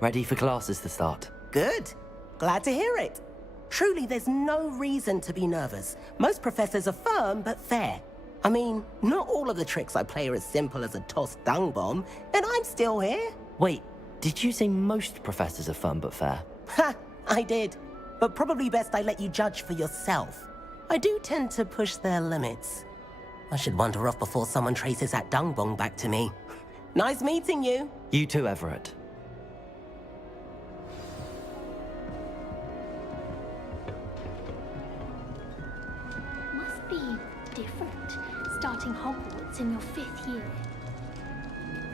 Ready for classes to start. Good. Glad to hear it. Truly, there's no reason to be nervous. Most professors are firm but fair. I mean, not all of the tricks I play are as simple as a tossed dung bomb, and I'm still here. Wait, did you say most professors are firm but fair? Ha! I did. But probably best I let you judge for yourself. I do tend to push their limits. I should wander off before someone traces that dung bomb back to me. Nice meeting you. You too, Everett. Must be different, starting Hogwarts in your 5th year.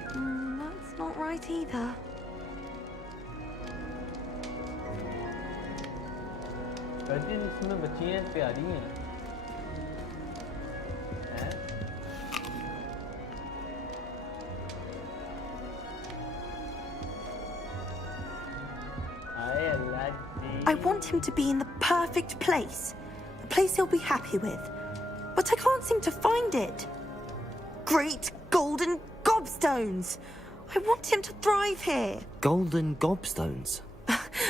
That's not right either. इसमें बच्चियां प्यारी हैं। I want him to be in the perfect place. A place he'll be happy with. But I can't seem to find it. Great golden gobstones! I want him to thrive here. Golden gobstones?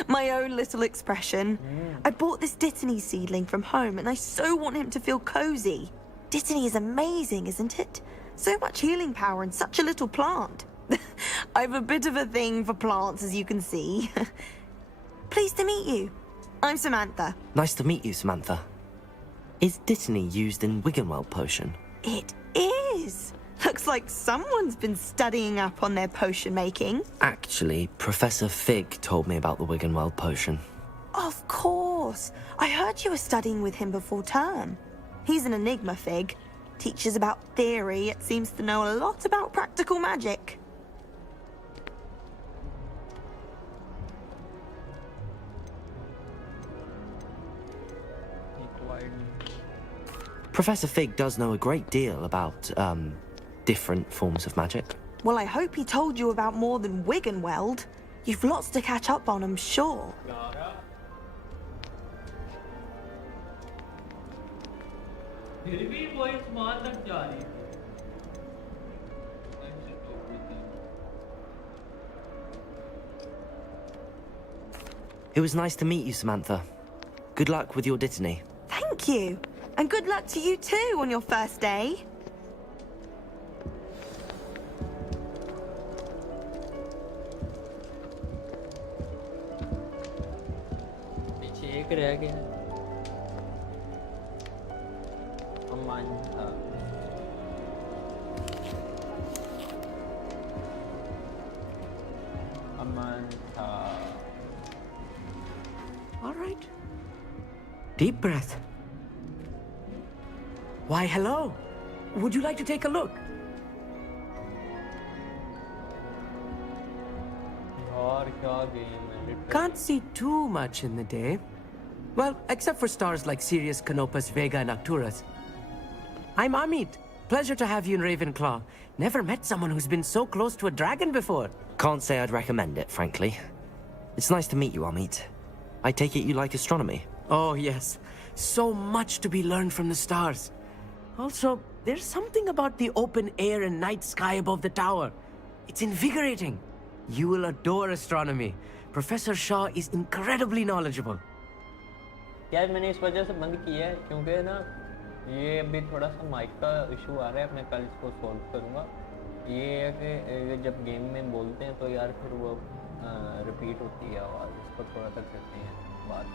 My own little expression. I bought this Dittany seedling from home and I so want him to feel cozy. Dittany is amazing, isn't it? So much healing power in such a little plant. I've a bit of a thing for plants, as you can see. Pleased to meet you. I'm Samantha. Nice to meet you, Samantha. Is Dittany used in Wiggenweld potion? It is. Looks like someone's been studying up on their potion making. Actually, Professor Fig told me about the Wiggenweld potion. Of course. I heard you were studying with him before term. He's an enigma, Fig. Teaches about theory, yet seems to know a lot about practical magic. Professor Fig does know a great deal about, different forms of magic. Well, I hope he told you about more than Wiggenweld. You've lots to catch up on, I'm sure. It was nice to meet you, Samantha. Good luck with your Dittany. Thank you. And good luck to you too on your first day. पीछे एक रह गया Amman था Amman था All right. Deep breath. Why, hello. Would you like to take a look? Can't see too much in the day. Well, except for stars like Sirius, Canopus, Vega, and Arcturus. I'm Amit. Pleasure to have you in Ravenclaw. Never met someone who's been so close to a dragon before. Can't say I'd recommend it, frankly. It's nice to meet you, Amit. I take it you like astronomy? Oh, yes. So much to be learned from the stars. Also, there's something about the open air and night sky above the tower. It's invigorating. You will adore astronomy. Professor Shaw is incredibly knowledgeable. यार मैंने इस वजह से बंद किया है क्योंकि ना ये अभी थोड़ा सा माइक का इशू आ रहा है, मैं कल इसको सॉल्व करूँगा। ये है कि जब गेम में बोलते हैं तो यार फिर वो रिपीट होती है आवाज़, इसको थोड़ा तक करते हैं बात।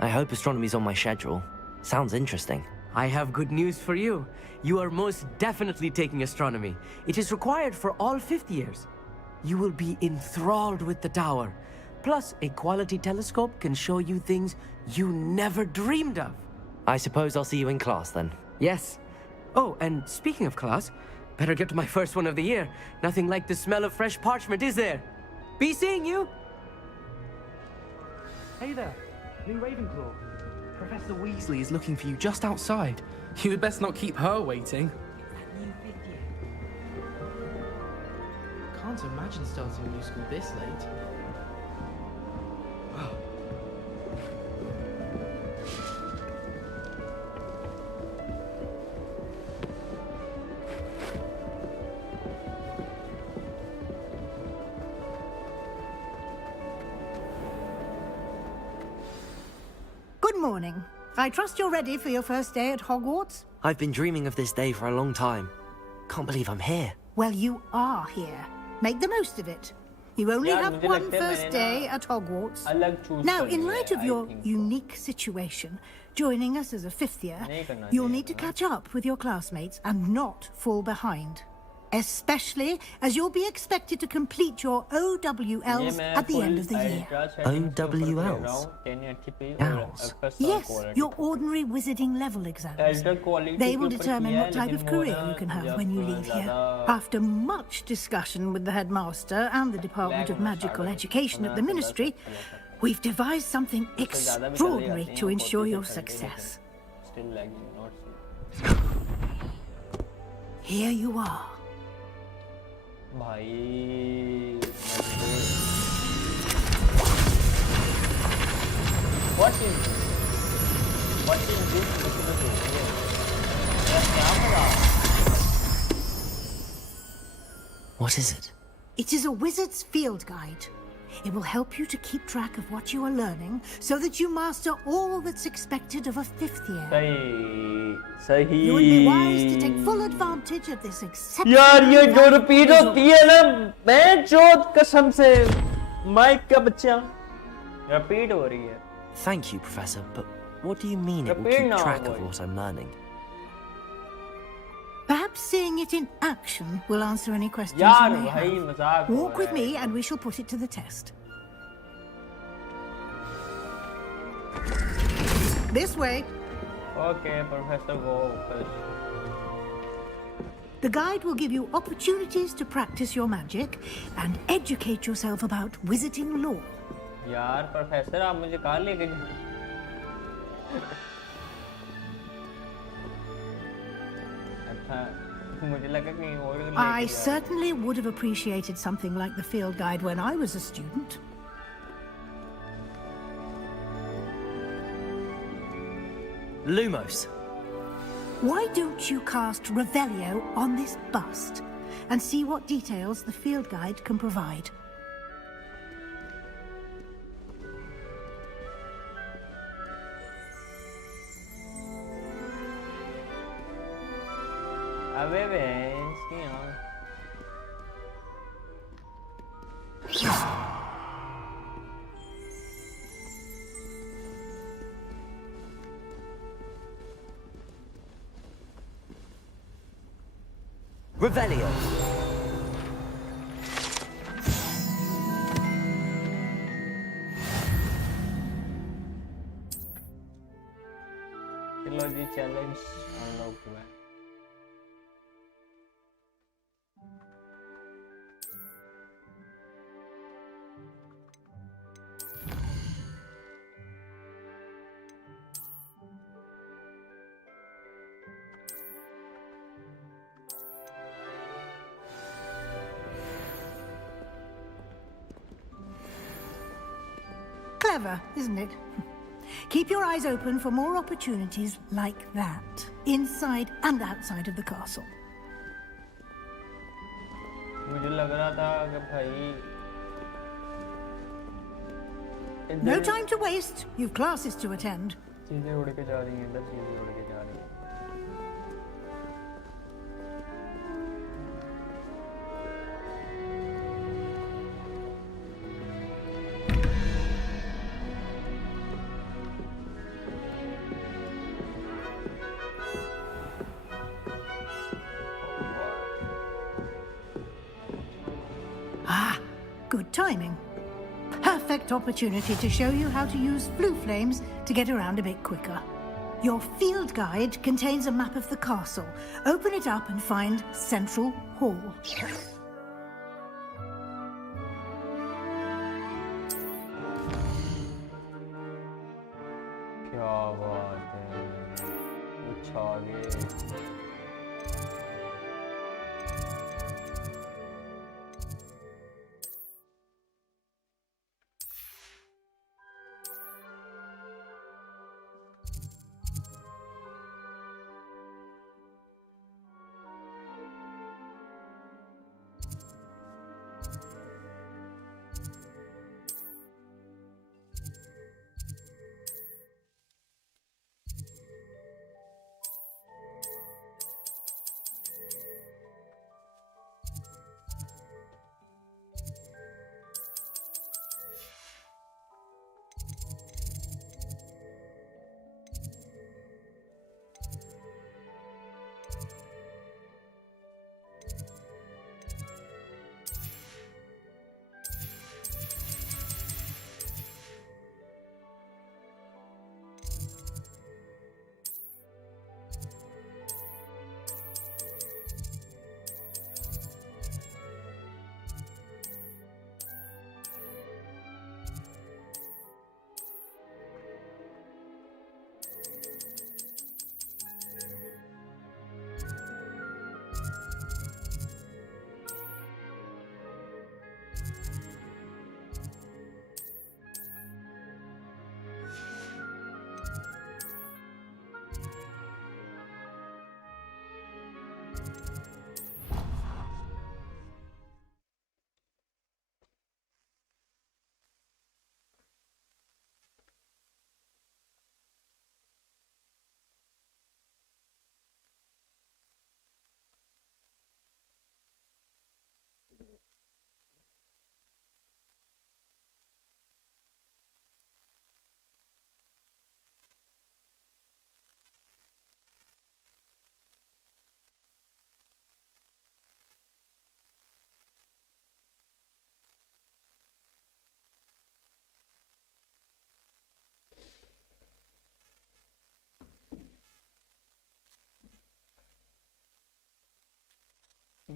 I hope astronomy's on my schedule. Sounds interesting. I have good news for you. You are most definitely taking astronomy. It is required for all 5th years. You will be enthralled with the tower. Plus, a quality telescope can show you things you never dreamed of. I suppose I'll see you in class then. Yes. Oh, and speaking of class, better get to my first one of the year. Nothing like the smell of fresh parchment, is there? Be seeing you! Hey there, new Ravenclaw. Professor Weasley is looking for you just outside. You had best not keep her waiting. Can't imagine starting a new school this late. Good morning. I trust you're ready for your first day at Hogwarts? I've been dreaming of this day for a long time. Can't believe I'm here. Well, you are here. Make the most of it. You only have one first day at Hogwarts. Now, in light of your unique situation, joining us as a 5th year, you'll need to catch up with your classmates and not fall behind. Especially as you'll be expected to complete your OWLs at the end of the year. OWLs? Owls? Yes, your ordinary wizarding level exams. They will determine what type of career you can have when you leave here. After much discussion with the headmaster and the Department of Magical Education at the Ministry, we've devised something extraordinary to ensure your success. Here you are. भाई what is this? What is it? It is a wizard's field guide. It will help you to keep track of what you are learning so that you master all that's expected of a 5th year. सही You would be wise to take full advantage of this exceptional. यार ये जो repeat होती है ना, मैं चोट कसम से माइक का बच्चा रिपीट हो रही है. Thank you, Professor, but what do you mean it will keep track of what I'm learning? Perhaps seeing it in action will answer any questions यार you may भाई have. मजाक हो Walk with रहा है. me and we shall put it to the test. This way. Okay, Professor, go. The guide will give you opportunities to practice your magic and educate yourself about wizarding lore. यार professor आप मुझे कहाँ लेके गए? अच्छा मुझे लगा कहीं और लेके I certainly would have appreciated something like the field guide when I was a student. Lumos. Why don't you cast Revelio on this bust and see what details the field guide can provide? अबे बहन की यार. Revelio. Trilogy challenge unlocked हुआ है. Clever, isn't it? Keep your eyes open for more opportunities like that, inside and outside of the castle. मुझे लग रहा था कि भाई No time to waste. You've classes to attend. चीजें उड़ के जा रही हैं, इधर चीजें उड़ के जा रही हैं. timing. Perfect opportunity to show you how to use blue flames to get around a bit quicker. Your field guide contains a map of the castle. Open it up and find Central Hall. क्या बात है, कुछ आगे।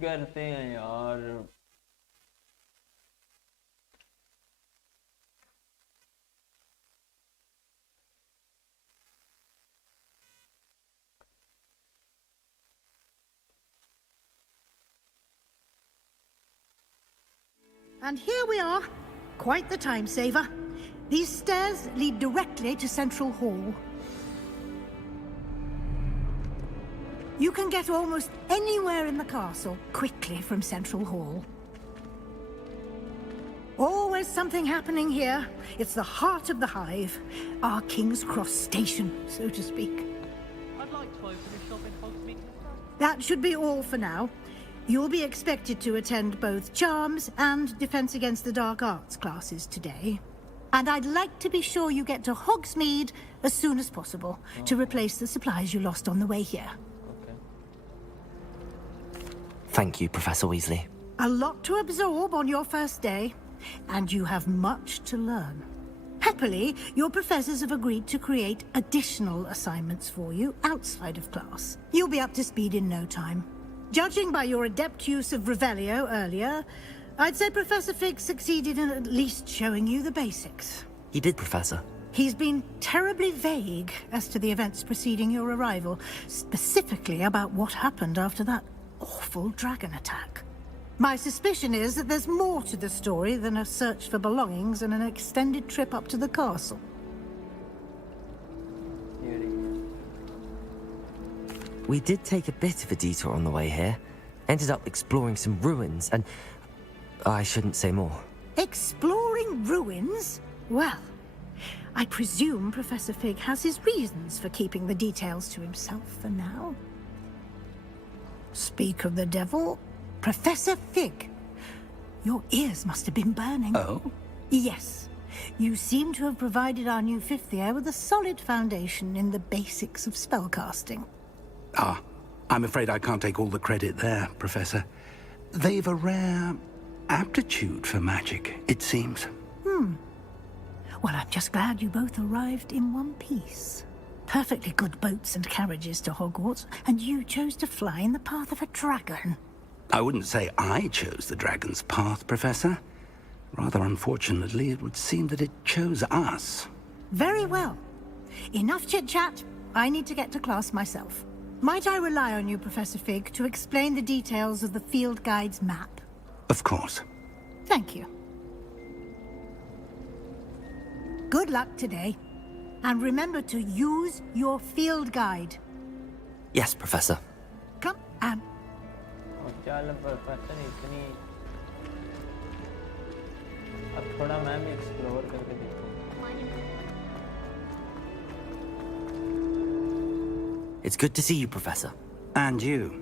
करते हैं यार। And here we are. Quite the time saver. These stairs lead directly to Central Hall. You can get almost anywhere in the castle quickly from Central Hall. Always something happening here. It's the heart of the hive. Our King's Cross station, so to speak. I'd like to open a shop in Hogsmeade. That should be all for now. You'll be expected to attend both Charms and Defense Against the Dark Arts classes today. And I'd like to be sure you get to Hogsmeade as soon as possible to replace the supplies you lost on the way here. Thank you, Professor Weasley. A lot to absorb on your first day, and you have much to learn. Happily, your professors have agreed to create additional assignments for you outside of class. You'll be up to speed in no time. Judging by your adept use of Revelio earlier, I'd say Professor Fig succeeded in at least showing you the basics. He did, Professor. He's been terribly vague as to the events preceding your arrival, specifically about what happened after that awful dragon attack. My suspicion is that there's more to the story than a search for belongings and an extended trip up to the castle. We did take a bit of a detour on the way here. Ended up exploring some ruins and... I shouldn't say more. Exploring ruins? Well, I presume Professor Fig has his reasons for keeping the details to himself for now. Speak of the devil, Professor Fig. Your ears must have been burning. Oh? Yes. You seem to have provided our new fifth year with a solid foundation in the basics of spellcasting. Ah, I'm afraid I can't take all the credit there, Professor. They've a rare aptitude for magic, it seems. Well, I'm just glad you both arrived in one piece. Perfectly good boats and carriages to Hogwarts, and you chose to fly in the path of a dragon. I wouldn't say I chose the dragon's path, Professor. Rather unfortunately, it would seem that it chose us. Very well. Enough chit-chat. I need to get to class myself. Might I rely on you, Professor Fig, to explain the details of the field guide's map? Of course. Thank you. Good luck today. And remember to use your field guide. Yes, Professor. Come and... चल professor इतनी अब थोड़ा मैं भी explore करके देखूं. It's good to see you, Professor. And you.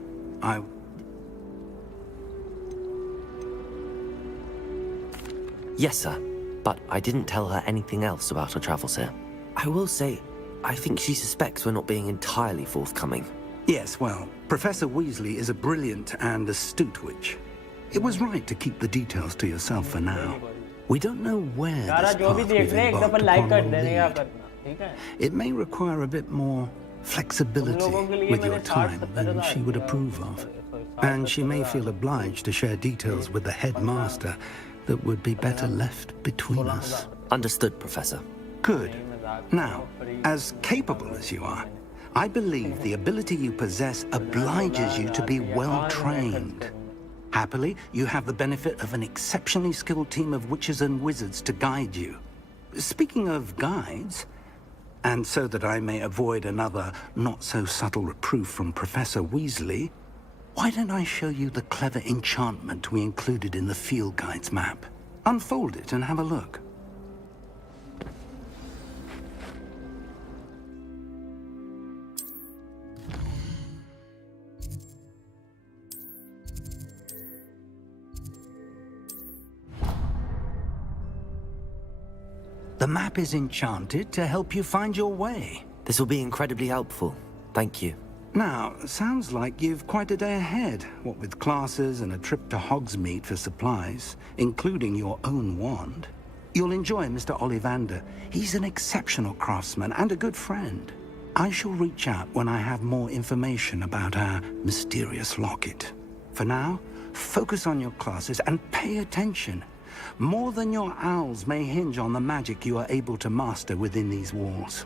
Yes, sir. But I didn't tell her anything else about her travels here. I will say, I think she suspects we're not being entirely forthcoming. Yes, well, Professor Weasley is a brilliant and astute witch. It was right to keep the details to yourself for now. We don't know where this path we've embarked upon will lead. It may require a bit more flexibility with your time than she would approve of. And she may feel obliged to share details with the headmaster that would be better left between us. Understood, Professor. Good. Now, as capable as you are, I believe the ability you possess obliges you to be well-trained. Happily, you have the benefit of an exceptionally skilled team of witches and wizards to guide you. Speaking of guides, and so that I may avoid another not-so-subtle reproof from Professor Weasley, why don't I show you the clever enchantment we included in the field guide's map? Unfold it and have a look. The map is enchanted to help you find your way. This will be incredibly helpful. Thank you. Now, sounds like you've quite a day ahead, what with classes and a trip to Hogsmeade for supplies, including your own wand. You'll enjoy Mr. Ollivander. He's an exceptional craftsman and a good friend. I shall reach out when I have more information about our mysterious locket. For now, focus on your classes and pay attention. More than your owls may hinge on the magic you are able to master within these walls.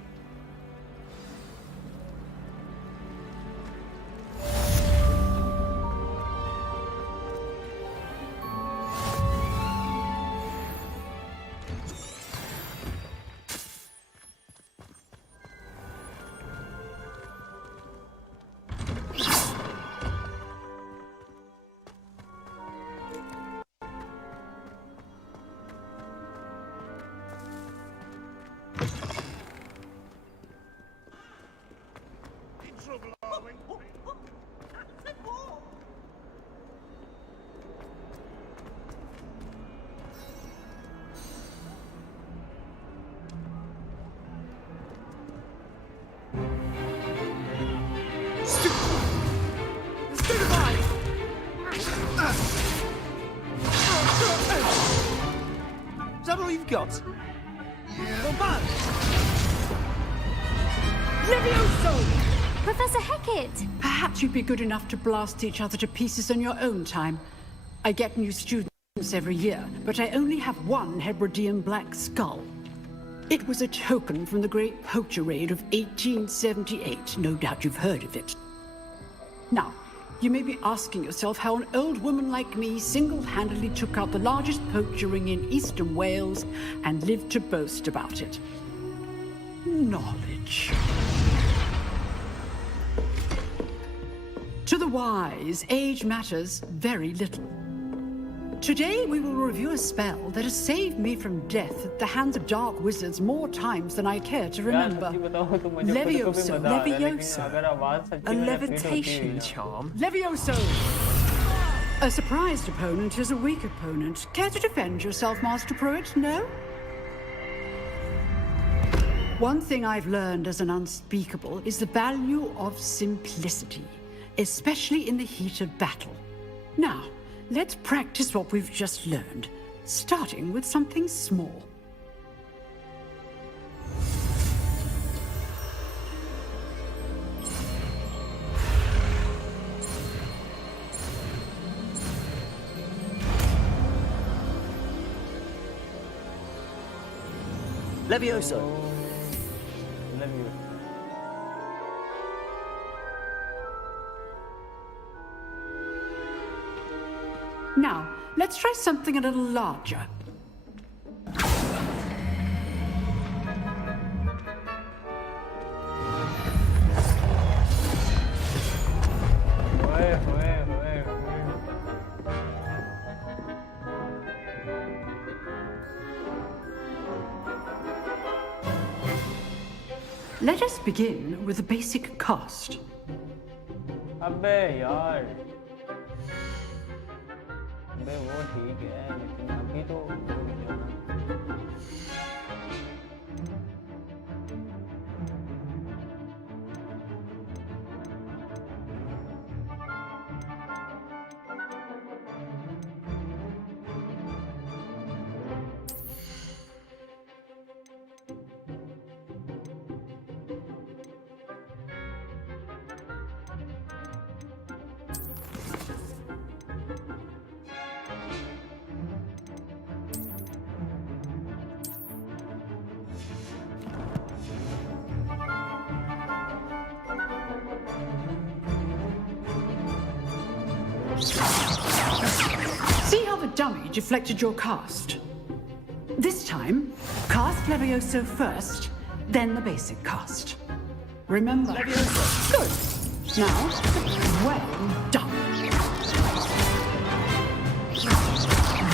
Is that all you've got? Yeah. Not bad. Levioso! Professor Hecat! Perhaps you'd be good enough to blast each other to pieces on your own time. I get new students every year, but I only have one Hebridean black skull. It was a token from the Great Poacher Raid of 1878. No doubt you've heard of it. Now, you may be asking yourself how an old woman like me single-handedly took out the largest poacher ring in eastern Wales and lived to boast about it. Knowledge. To the wise, age matters very little. Today we will review a spell that has saved me from death at the hands of dark wizards more times than I care to remember. Levioso. Levioso. A levitation charm? Levioso! A surprised opponent is a weak opponent. Care to defend yourself, Master Pruitt? No? One thing I've learned as an unspeakable is the value of simplicity, especially in the heat of battle. Now, let's practice what we've just learned, starting with something small. Levioso. Now, let's try something a little larger. Let us begin with the basic cast. अबे यार, अबे वो ठीक है, लेकिन अभी तो See how the dummy deflected your cast? This time, cast Levioso first, then the basic cast. Remember? Levioso. Good. Now, well done.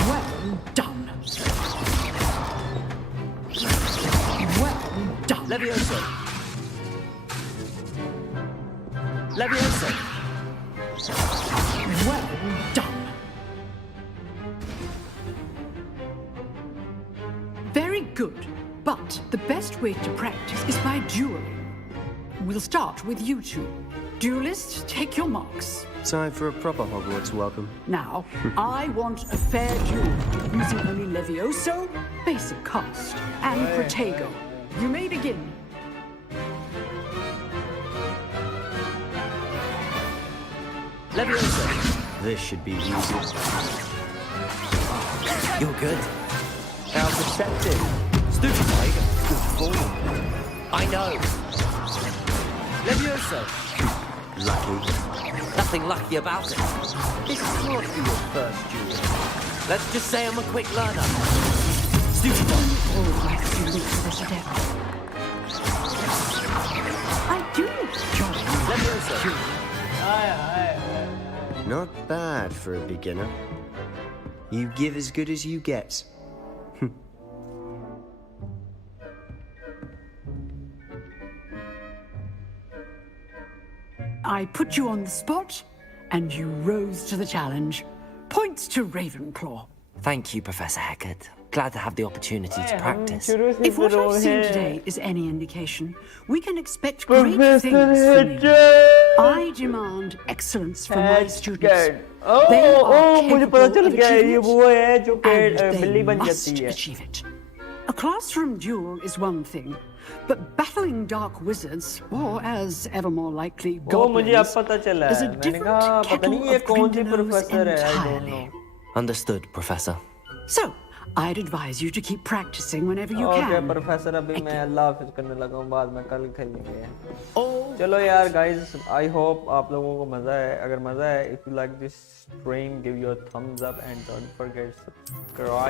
Well done. Well done. Levioso. Levioso. Well done. Very good, but the best way to practice is by dueling. We'll start with you two. Duelists, take your marks. Time for a proper Hogwarts welcome. Now, I want a fair duel using only Levioso, basic cast, and Protego. You may begin. Levioso. This should be easy. You're good. How deceptive. Stupid Tiger. Good form. I know. Levioso. Lucky. Nothing lucky about it. This can't be your first duel. Let's just say I'm a quick learner. Stupid I do enjoy Levioso. Not bad for a beginner. You give as good as you get. I put you on the spot, and you rose to the challenge. Points to Ravenclaw. Thank you, Professor Hecat. Glad to have the opportunity to practice. If what I've seen today is any indication, we can expect great things from you. I demand excellence from my students. They are capable of achieving it, and they must achieve it. A classroom duel is one thing, but battling dark wizards, or as ever more likely goblins, is a different kettle of grindelows entirely. Understood, Professor. So, I'd advise you to keep practicing whenever you Okay, can. Professor अभी मैं अल्लाह हाफिज करने लगा हूँ बाद में कल खेलेंगे चलो यार गाइस आई होप आप लोगों को मज़ा है अगर मज़ा है if you like this stream give your thumbs up and don't forget subscribe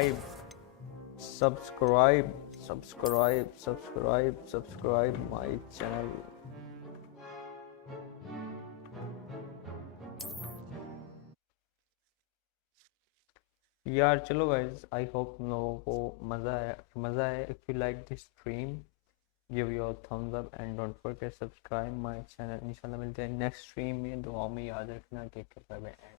my channel यार चलो गाइज आई होप तुम लोगों को मज़ा है if you like this stream give your thumbs up and don't forget subscribe my channel इंशाल्लाह मिलते हैं नेक्स्ट स्ट्रीम में दुआ में याद रखना टेक केयर बाय बाय।